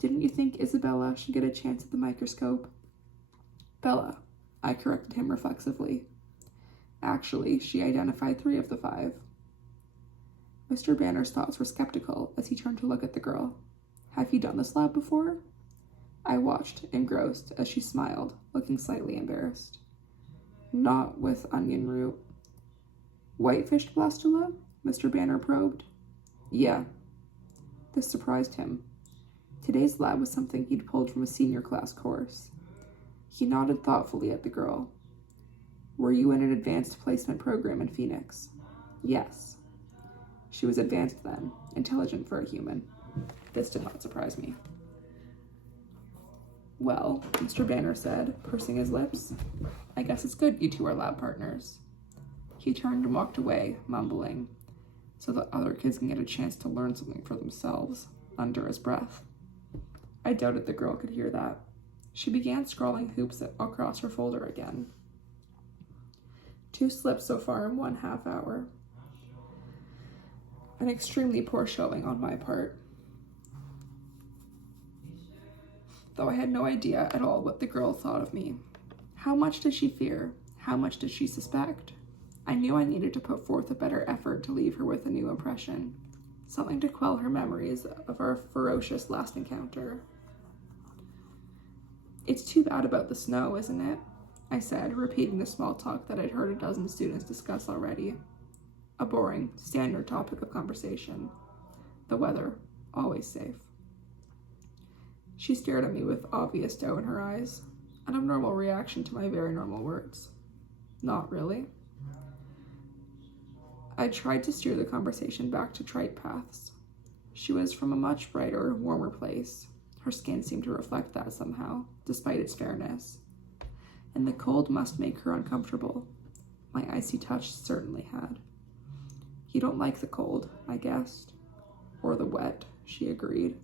"didn't you think Isabella should get a chance at the microscope?" "Bella," I corrected him reflexively. Actually, she identified 3 of the 5. Mr. Banner's thoughts were skeptical as he turned to look at the girl. "Have you done this lab before?" I watched, engrossed, as she smiled, looking slightly embarrassed. "Not with onion root." "Whitefish blastula?" Mr. Banner probed. "Yeah." This surprised him. Today's lab was something he'd pulled from a senior class course. He nodded thoughtfully at the girl. "Were you in an advanced placement program in Phoenix?" "Yes." She was advanced then, intelligent for a human. This did not surprise me. "Well," Mr. Banner said, pursing his lips, "I guess it's good you 2 are lab partners." He turned and walked away, mumbling, "so that other kids can get a chance to learn something for themselves," under his breath. I doubted the girl could hear that. She began scrawling hoops across her folder again. 2 slips so far in 1/2 hour. An extremely poor showing on my part. Though I had no idea at all what the girl thought of me. How much did she fear? How much did she suspect? I knew I needed to put forth a better effort to leave her with a new impression, something to quell her memories of our ferocious last encounter. "It's too bad about the snow, isn't it?" I said, repeating the small talk that I'd heard a dozen students discuss already. A boring, standard topic of conversation. The weather, always safe. She stared at me with obvious doubt in her eyes, an abnormal reaction to my very normal words. "Not really." I tried to steer the conversation back to trite paths. She was from a much brighter, warmer place. Her skin seemed to reflect that somehow, despite its fairness. And the cold must make her uncomfortable. My icy touch certainly had. "You don't like the cold," I guessed. "Or the wet," she agreed.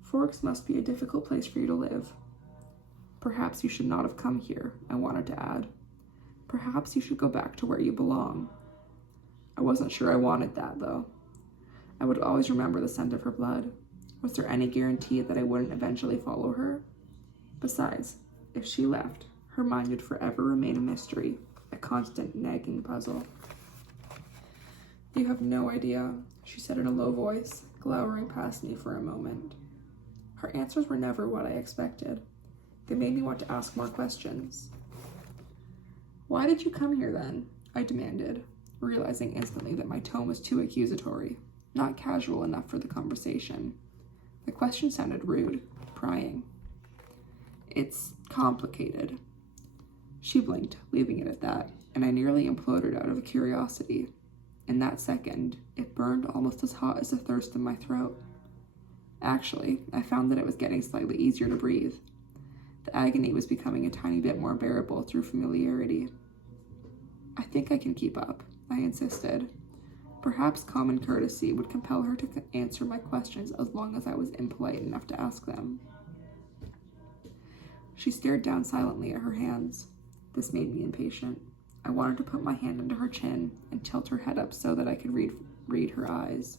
"Forks must be a difficult place for you to live." "Perhaps you should not have come here," I wanted to add. "Perhaps you should go back to where you belong." I wasn't sure I wanted that, though. I would always remember the scent of her blood. Was there any guarantee that I wouldn't eventually follow her? Besides, if she left, her mind would forever remain a mystery, a constant nagging puzzle. "You have no idea," she said in a low voice, glowering past me for a moment. Her answers were never what I expected. They made me want to ask more questions. "Why did you come here then?" I demanded, realizing instantly that my tone was too accusatory, not casual enough for the conversation. The question sounded rude, prying. "It's complicated." She blinked, leaving it at that, and I nearly imploded out of curiosity. In that second, it burned almost as hot as the thirst in my throat. Actually, I found that it was getting slightly easier to breathe. The agony was becoming a tiny bit more bearable through familiarity. "I think I can keep up," I insisted. Perhaps common courtesy would compel her to answer my questions as long as I was impolite enough to ask them. She stared down silently at her hands. This made me impatient. I wanted to put my hand under her chin and tilt her head up so that I could read her eyes.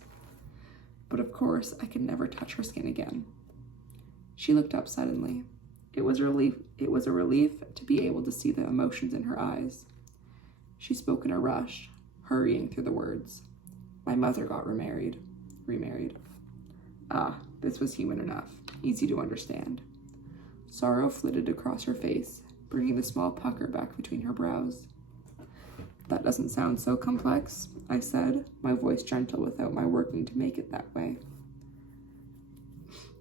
But of course, I could never touch her skin again. She looked up suddenly. It was a relief to be able to see the emotions in her eyes. She spoke in a rush, hurrying through the words. "My mother got remarried. Ah, this was human enough, easy to understand. Sorrow flitted across her face, bringing the small pucker back between her brows. "That doesn't sound so complex," I said, my voice gentle without my working to make it that way.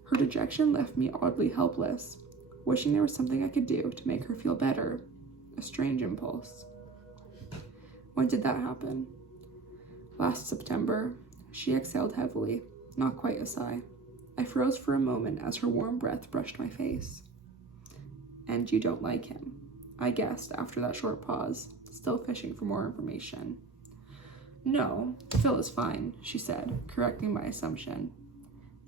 Her dejection left me oddly helpless, wishing there was something I could do to make her feel better, a strange impulse. When did that happen? Last September. She exhaled heavily, not quite a sigh. I froze for a moment as her warm breath brushed my face. And you don't like him, I guessed after that short pause, still fishing for more information. No, Phil is fine, she said, correcting my assumption.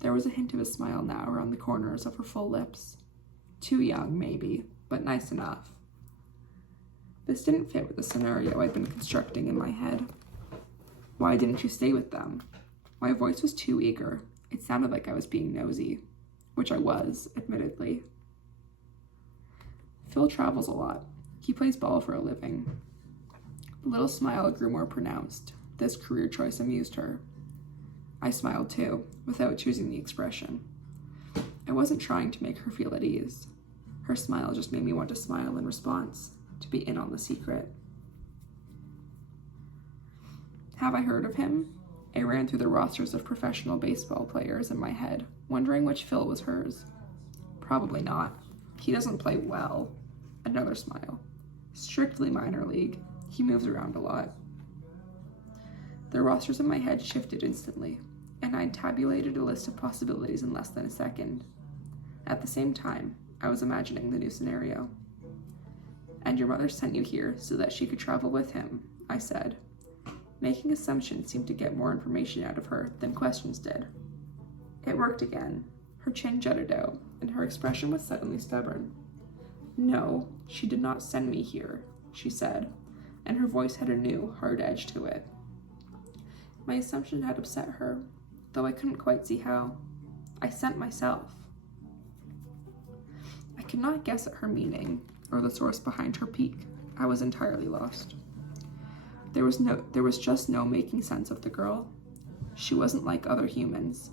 There was a hint of a smile now around the corners of her full lips. Too young, maybe, but nice enough. This didn't fit with the scenario I'd been constructing in my head. Why didn't you stay with them? My voice was too eager. It sounded like I was being nosy, which I was, admittedly. Phil travels a lot. He plays ball for a living. The little smile grew more pronounced. This career choice amused her. I smiled too, without choosing the expression. I wasn't trying to make her feel at ease. Her smile just made me want to smile in response, to be in on the secret. Have I heard of him? I ran through the rosters of professional baseball players in my head, wondering which Phil was hers. Probably not. He doesn't play well. Another smile. Strictly minor league. He moves around a lot. The rosters in my head shifted instantly, and I tabulated a list of possibilities in less than a second. At the same time, I was imagining the new scenario. And your mother sent you here so that she could travel with him, I said. Making assumptions seemed to get more information out of her than questions did. It worked again. Her chin jutted out, and her expression was suddenly stubborn. No, she did not send me here, she said, and her voice had a new, hard edge to it. My assumption had upset her, though I couldn't quite see how. I sent myself. I could not guess at her meaning, or the source behind her pique. I was entirely lost. There was just no making sense of the girl. She wasn't like other humans.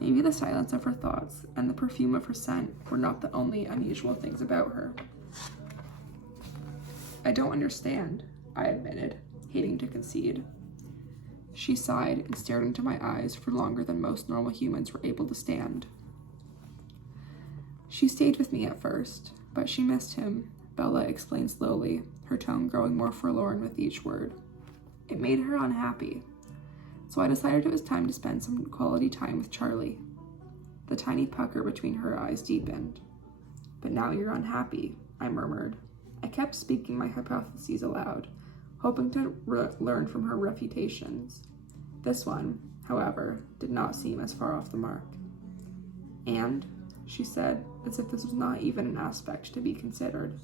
Maybe the silence of her thoughts and the perfume of her scent were not the only unusual things about her. I don't understand, I admitted, hating to concede. She sighed and stared into my eyes for longer than most normal humans were able to stand. She stayed with me at first, but she missed him, Bella explained slowly, her tone growing more forlorn with each word. It made her unhappy, so I decided it was time to spend some quality time with Charlie. The tiny pucker between her eyes deepened. But now you're unhappy, I murmured. I kept speaking my hypotheses aloud, hoping to learn from her refutations. This one, however, did not seem as far off the mark. And, she said, as if this was not even an aspect to be considered.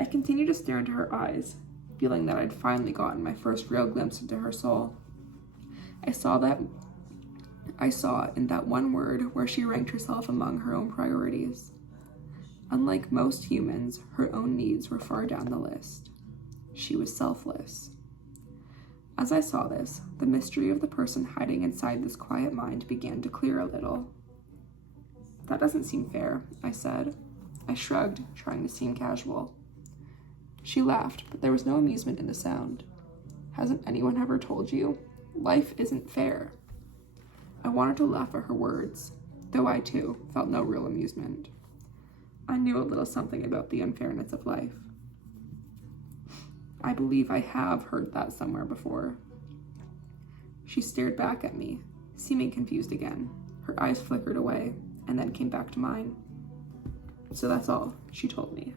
I continued to stare into her eyes, feeling that I'd finally gotten my first real glimpse into her soul. I saw in that one word where she ranked herself among her own priorities. Unlike most humans, her own needs were far down the list. She was selfless. As I saw this, the mystery of the person hiding inside this quiet mind began to clear a little. That doesn't seem fair, I said. I shrugged, trying to seem casual. She laughed, but there was no amusement in the sound. Hasn't anyone ever told you? Life isn't fair. I wanted to laugh at her words, though I, too, felt no real amusement. I knew a little something about the unfairness of life. I believe I have heard that somewhere before. She stared back at me, seeming confused again. Her eyes flickered away, and then came back to mine. So that's all, she told me.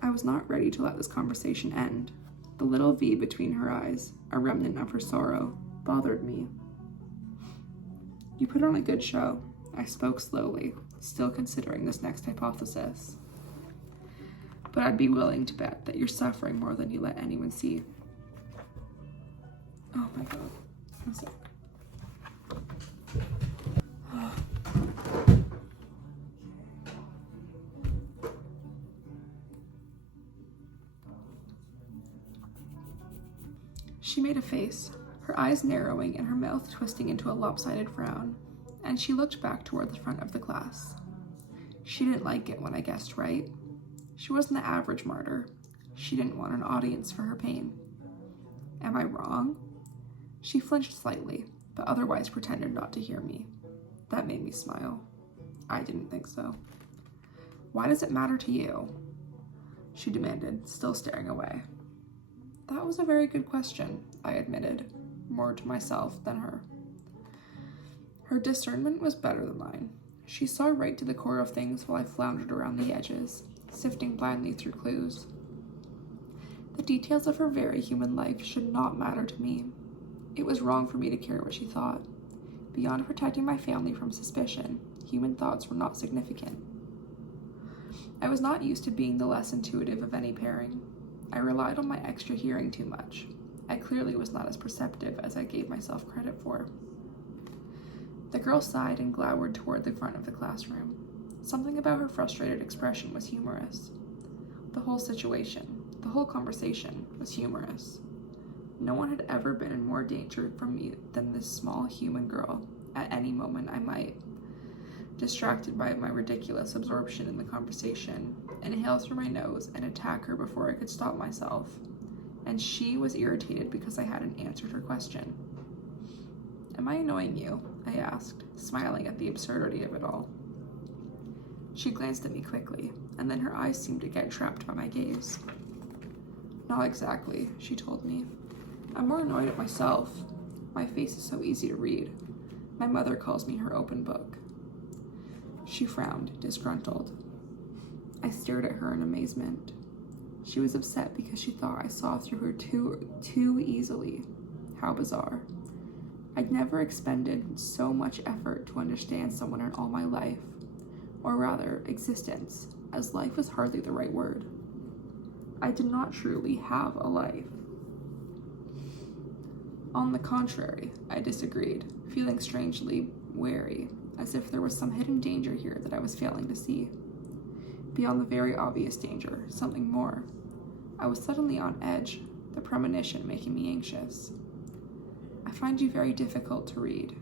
I was not ready to let this conversation end. The little V between her eyes, a remnant of her sorrow, bothered me. You put on a good show, I spoke slowly, still considering this next hypothesis. But I'd be willing to bet that you're suffering more than you let anyone see. Oh my god. I'm sorry. She made a face, her eyes narrowing and her mouth twisting into a lopsided frown, and she looked back toward the front of the class. She didn't like it when I guessed right. She wasn't the average martyr. She didn't want an audience for her pain. Am I wrong? She flinched slightly, but otherwise pretended not to hear me. That made me smile. I didn't think so. Why does it matter to you? she demanded, still staring away. That was a very good question, I admitted, more to myself than her. Her discernment was better than mine. She saw right to the core of things while I floundered around the edges, sifting blindly through clues. The details of her very human life should not matter to me. It was wrong for me to care what she thought. Beyond protecting my family from suspicion, human thoughts were not significant. I was not used to being the less intuitive of any pairing. I relied on my extra hearing too much. I clearly was not as perceptive as I gave myself credit for. The girl sighed and glowered toward the front of the classroom. Something about her frustrated expression was humorous. The whole situation, the whole conversation was humorous. No one had ever been in more danger from me than this small human girl. At any moment I might, distracted by my ridiculous absorption in the conversation, inhale through my nose and attack her before I could stop myself. And she was irritated because I hadn't answered her question. Am I annoying you? I asked, smiling at the absurdity of it all. She glanced at me quickly, and then her eyes seemed to get trapped by my gaze. Not exactly, she told me. I'm more annoyed at myself. My face is so easy to read. My mother calls me her open book. She frowned, disgruntled. I stared at her in amazement. She was upset because she thought I saw through her too easily. How bizarre. I'd never expended so much effort to understand someone in all my life, or rather, existence, as life was hardly the right word. I did not truly have a life. On the contrary, I disagreed, feeling strangely wary, as if there was some hidden danger here that I was failing to see. Beyond the very obvious danger, something more. I was suddenly on edge, the premonition making me anxious. I find you very difficult to read.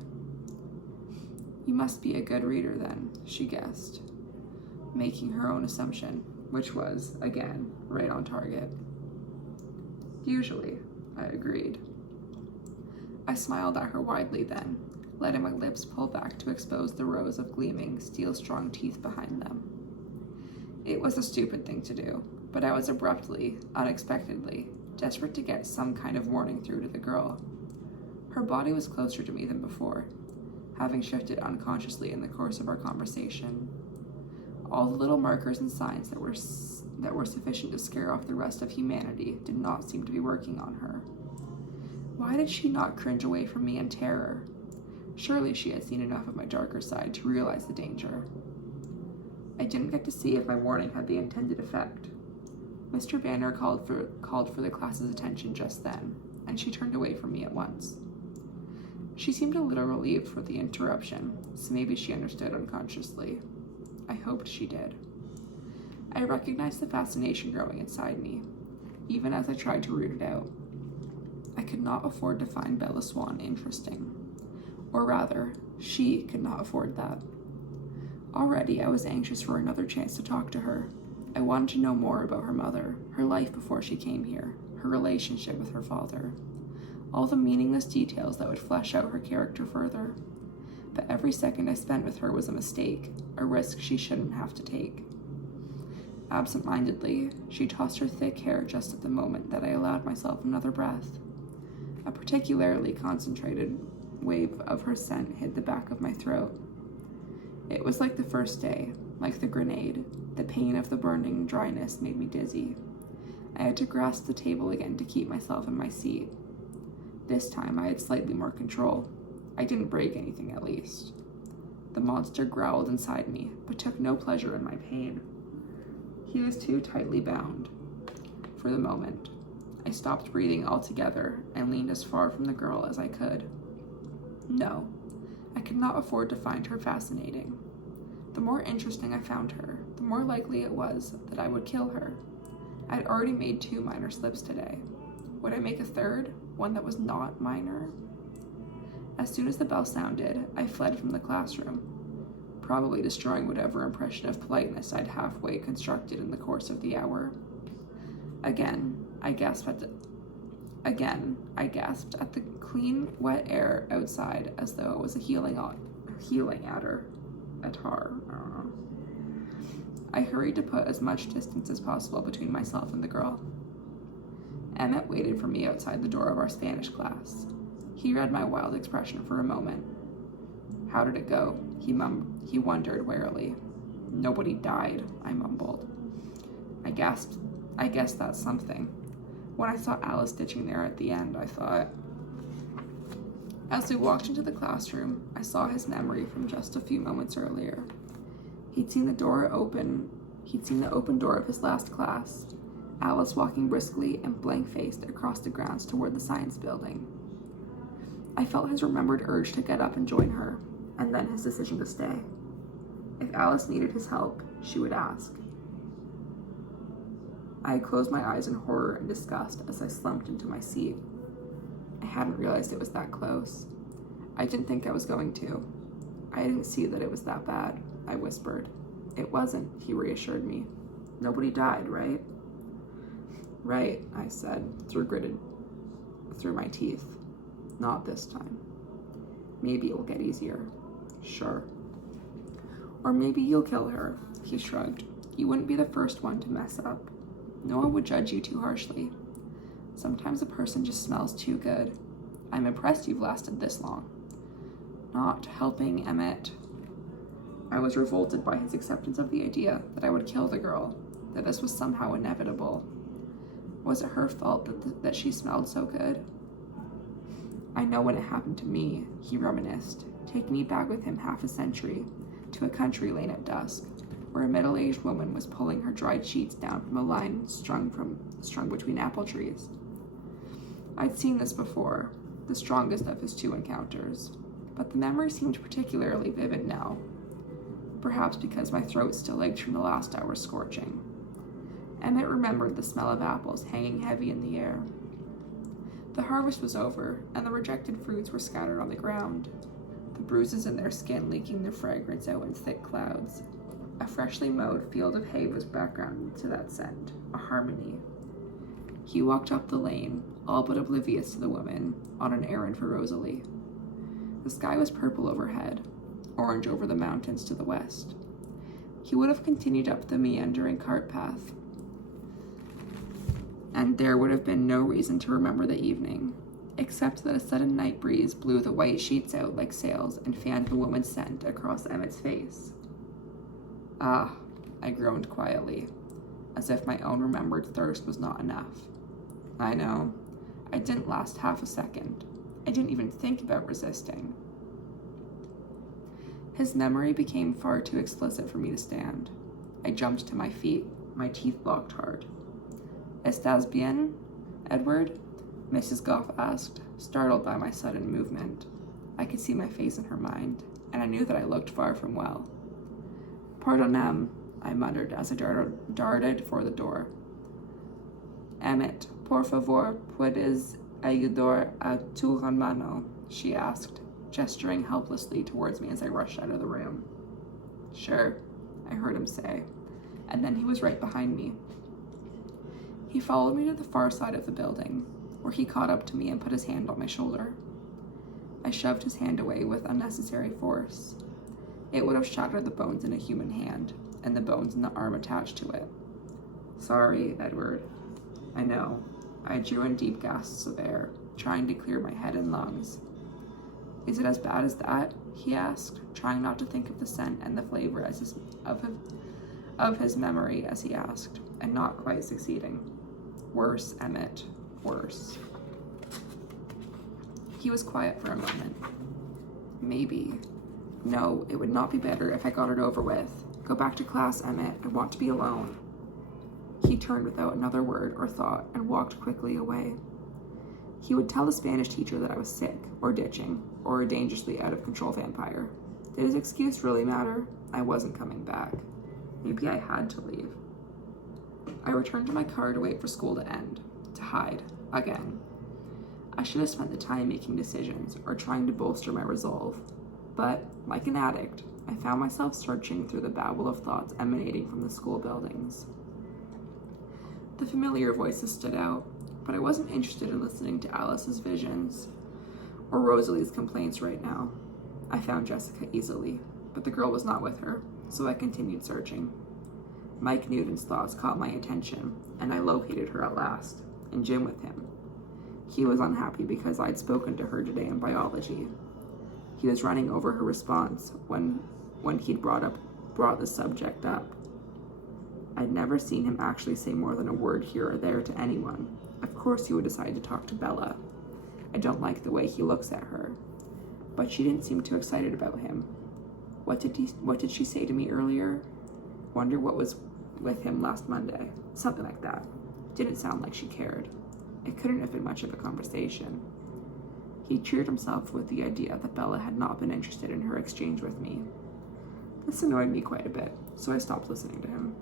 You must be a good reader then, she guessed, making her own assumption, which was, again, right on target. Usually, I agreed. I smiled at her widely then, letting my lips pull back to expose the rows of gleaming, steel-strong teeth behind them. It was a stupid thing to do, but I was abruptly, unexpectedly, desperate to get some kind of warning through to the girl. Her body was closer to me than before, having shifted unconsciously in the course of our conversation. All the little markers and signs that were sufficient to scare off the rest of humanity did not seem to be working on her. Why did she not cringe away from me in terror? Surely she had seen enough of my darker side to realize the danger. I didn't get to see if my warning had the intended effect. Mr. Banner called for the class's attention just then, and she turned away from me at once. She seemed a little relieved for the interruption, so maybe she understood unconsciously. I hoped she did. I recognized the fascination growing inside me, even as I tried to root it out. I could not afford to find Bella Swan interesting. Or rather, she could not afford that. Already I was anxious for another chance to talk to her. I wanted to know more about her mother, her life before she came here, her relationship with her father. All the meaningless details that would flesh out her character further. But every second I spent with her was a mistake, a risk she shouldn't have to take. Absent-mindedly, she tossed her thick hair just at the moment that I allowed myself another breath. A particularly concentrated wave of her scent hit the back of my throat. It was like the first day, like the grenade. The pain of the burning dryness made me dizzy. I had to grasp the table again to keep myself in my seat. This time I had slightly more control. I didn't break anything, at least. The monster growled inside me, but took no pleasure in my pain. He was too tightly bound. For the moment, I stopped breathing altogether and leaned as far from the girl as I could. No, I could not afford to find her fascinating. The more interesting I found her, the more likely it was that I would kill her. I had already made 2 minor slips today. Would I make a third, one that was not minor? As soon as the bell sounded, I fled from the classroom, probably destroying whatever impression of politeness I'd halfway constructed in the course of the hour. Again, I gasped at the clean, wet air outside as though it was a healing adder. I don't know. I hurried to put as much distance as possible between myself and the girl. Emmett waited for me outside the door of our Spanish class. He read my wild expression for a moment. How did it go? He wondered warily. Nobody died, I mumbled. I guess that's something. When I saw Alice ditching there at the end, I thought. As we walked into the classroom, I saw his memory from just a few moments earlier. He'd seen the open door of his last class, Alice walking briskly and blank-faced across the grounds toward the science building. I felt his remembered urge to get up and join her, and then his decision to stay. If Alice needed his help, she would ask. I had closed my eyes in horror and disgust as I slumped into my seat. I hadn't realized it was that close. I didn't think I was going to. I didn't see that it was that bad, I whispered. It wasn't, he reassured me. Nobody died, right? Right, I said, gritted through my teeth. Not this time. Maybe it will get easier. Sure. Or maybe you'll kill her, he shrugged. You wouldn't be the first one to mess up. No one would judge you too harshly. Sometimes a person just smells too good. I'm impressed you've lasted this long. Not helping Emmett. I was revolted by his acceptance of the idea that I would kill the girl, that this was somehow inevitable. Was it her fault that she smelled so good? I know when it happened to me, he reminisced, taking me back with him half a century, to a country lane at dusk, where a middle-aged woman was pulling her dried sheets down from a line strung between apple trees. I'd seen this before, the strongest of his two encounters, but the memory seemed particularly vivid now, perhaps because my throat still ached from the last hour's scorching. Emmett remembered the smell of apples hanging heavy in the air. The harvest was over, and the rejected fruits were scattered on the ground, the bruises in their skin leaking their fragrance out in thick clouds. A freshly mowed field of hay was background to that scent, a harmony. He walked up the lane, all but oblivious to the woman, on an errand for Rosalie. The sky was purple overhead, orange over the mountains to the west. He would have continued up the meandering cart path, and there would have been no reason to remember the evening, except that a sudden night breeze blew the white sheets out like sails and fanned the woman's scent across Emmett's face. Ah, I groaned quietly, as if my own remembered thirst was not enough. I know. I didn't last half a second. I didn't even think about resisting. His memory became far too explicit for me to stand. I jumped to my feet, my teeth locked hard. "Estás bien, Edward?" Mrs. Goff asked, startled by my sudden movement. I could see my face in her mind, and I knew that I looked far from well. "Pardonam," I muttered as I darted for the door. "Emmett, por favor, puedes ayudar a tu hermano?" she asked, gesturing helplessly towards me as I rushed out of the room. "Sure," I heard him say, and then he was right behind me. He followed me to the far side of the building, where he caught up to me and put his hand on my shoulder. I shoved his hand away with unnecessary force. It would have shattered the bones in a human hand, and the bones in the arm attached to it. "Sorry, Edward." I know. I drew in deep gasps of air, trying to clear my head and lungs. "Is it as bad as that?" he asked, trying not to think of the scent and the flavor of his memory as he asked, and not quite succeeding. "Worse, Emmett, worse." He was quiet for a moment. "Maybe. No, it would not be better if I got it over with. Go back to class, Emmett. I want to be alone." He turned without another word or thought and walked quickly away. He would tell the Spanish teacher that I was sick, or ditching, or a dangerously out-of-control vampire. Did his excuse really matter? I wasn't coming back. Maybe I had to leave. I returned to my car to wait for school to end, to hide, again. I should have spent the time making decisions or trying to bolster my resolve. But, like an addict, I found myself searching through the babble of thoughts emanating from the school buildings. The familiar voices stood out, but I wasn't interested in listening to Alice's visions or Rosalie's complaints right now. I found Jessica easily, but the girl was not with her, so I continued searching. Mike Newton's thoughts caught my attention, and I located her at last, in gym with him. He was unhappy because I'd spoken to her today in biology. He was running over her response when he'd brought the subject up. I'd never seen him actually say more than a word here or there to anyone. Of course he would decide to talk to Bella. I don't like the way he looks at her. But she didn't seem too excited about him. What did she say to me earlier? Wonder what was with him last Monday. Something like that. Didn't sound like she cared. It couldn't have been much of a conversation. He cheered himself with the idea that Bella had not been interested in her exchange with me. This annoyed me quite a bit, so I stopped listening to him.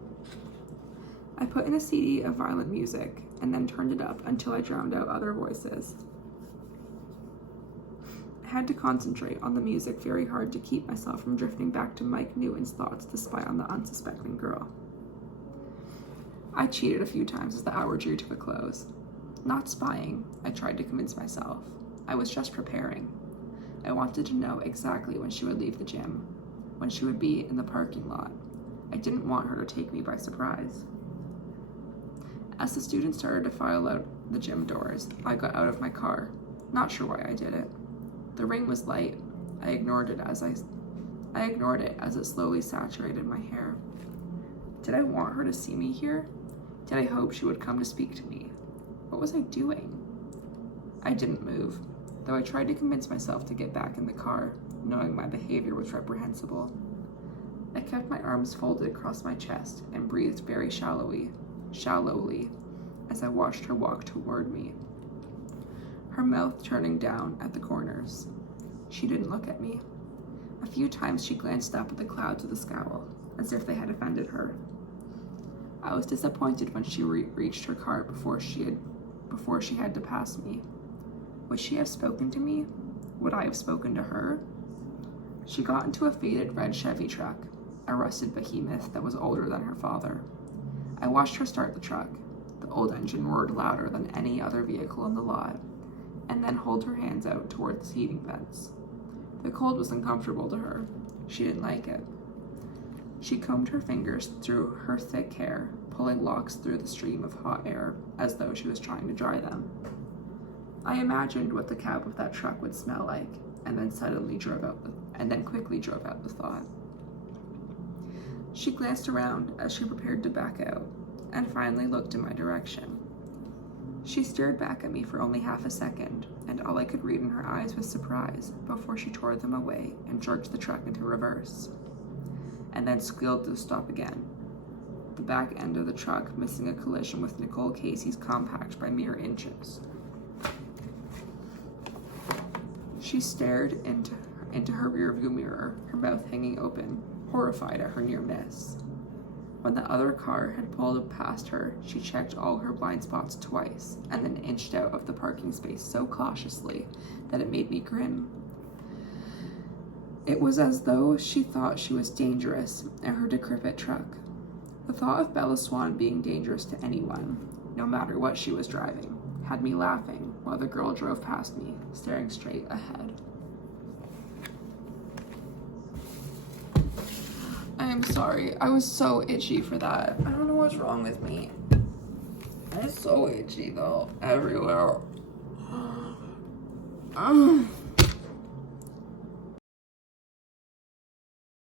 I put in a CD of violent music and then turned it up until I drowned out other voices. I had to concentrate on the music very hard to keep myself from drifting back to Mike Newton's thoughts to spy on the unsuspecting girl. I cheated a few times as the hour drew to a close. Not spying, I tried to convince myself. I was just preparing. I wanted to know exactly when she would leave the gym, when she would be in the parking lot. I didn't want her to take me by surprise. As the students started to file out the gym doors, I got out of my car, not sure why I did it. The ring was light. I ignored it as it slowly saturated my hair. Did I want her to see me here? Did I hope she would come to speak to me? What was I doing? I didn't move, though I tried to convince myself to get back in the car, knowing my behavior was reprehensible. I kept my arms folded across my chest and breathed very shallowly, as I watched her walk toward me, her mouth turning down at the corners. She didn't look at me. A few times she glanced up at the clouds with a scowl, as if they had offended her. I was disappointed when she reached her car before she had to pass me. Would she have spoken to me? Would I have spoken to her? She got into a faded red Chevy truck, a rusted behemoth that was older than her father. I watched her start the truck. The old engine roared louder than any other vehicle in the lot, and then hold her hands out toward the heating vents. The cold was uncomfortable to her. She didn't like it. She combed her fingers through her thick hair, pulling locks through the stream of hot air as though she was trying to dry them. I imagined what the cab of that truck would smell like, and then quickly drove out the thought. She glanced around as she prepared to back out, and finally looked in my direction. She stared back at me for only half a second, and all I could read in her eyes was surprise before she tore them away and jerked the truck into reverse, and then squealed to stop again, the back end of the truck missing a collision with Nicole Casey's compact by mere inches. She stared into her rearview mirror, her mouth hanging open, horrified at her near miss. When the other car had pulled past her, she checked all her blind spots twice, and then inched out of the parking space so cautiously that it made me grin. It was as though she thought she was dangerous in her decrepit truck. The thought of Bella Swan being dangerous to anyone, no matter what she was driving, had me laughing while the girl drove past me, staring straight ahead. I am sorry. I was so itchy for that. I don't know what's wrong with me. I'm so itchy though, everywhere.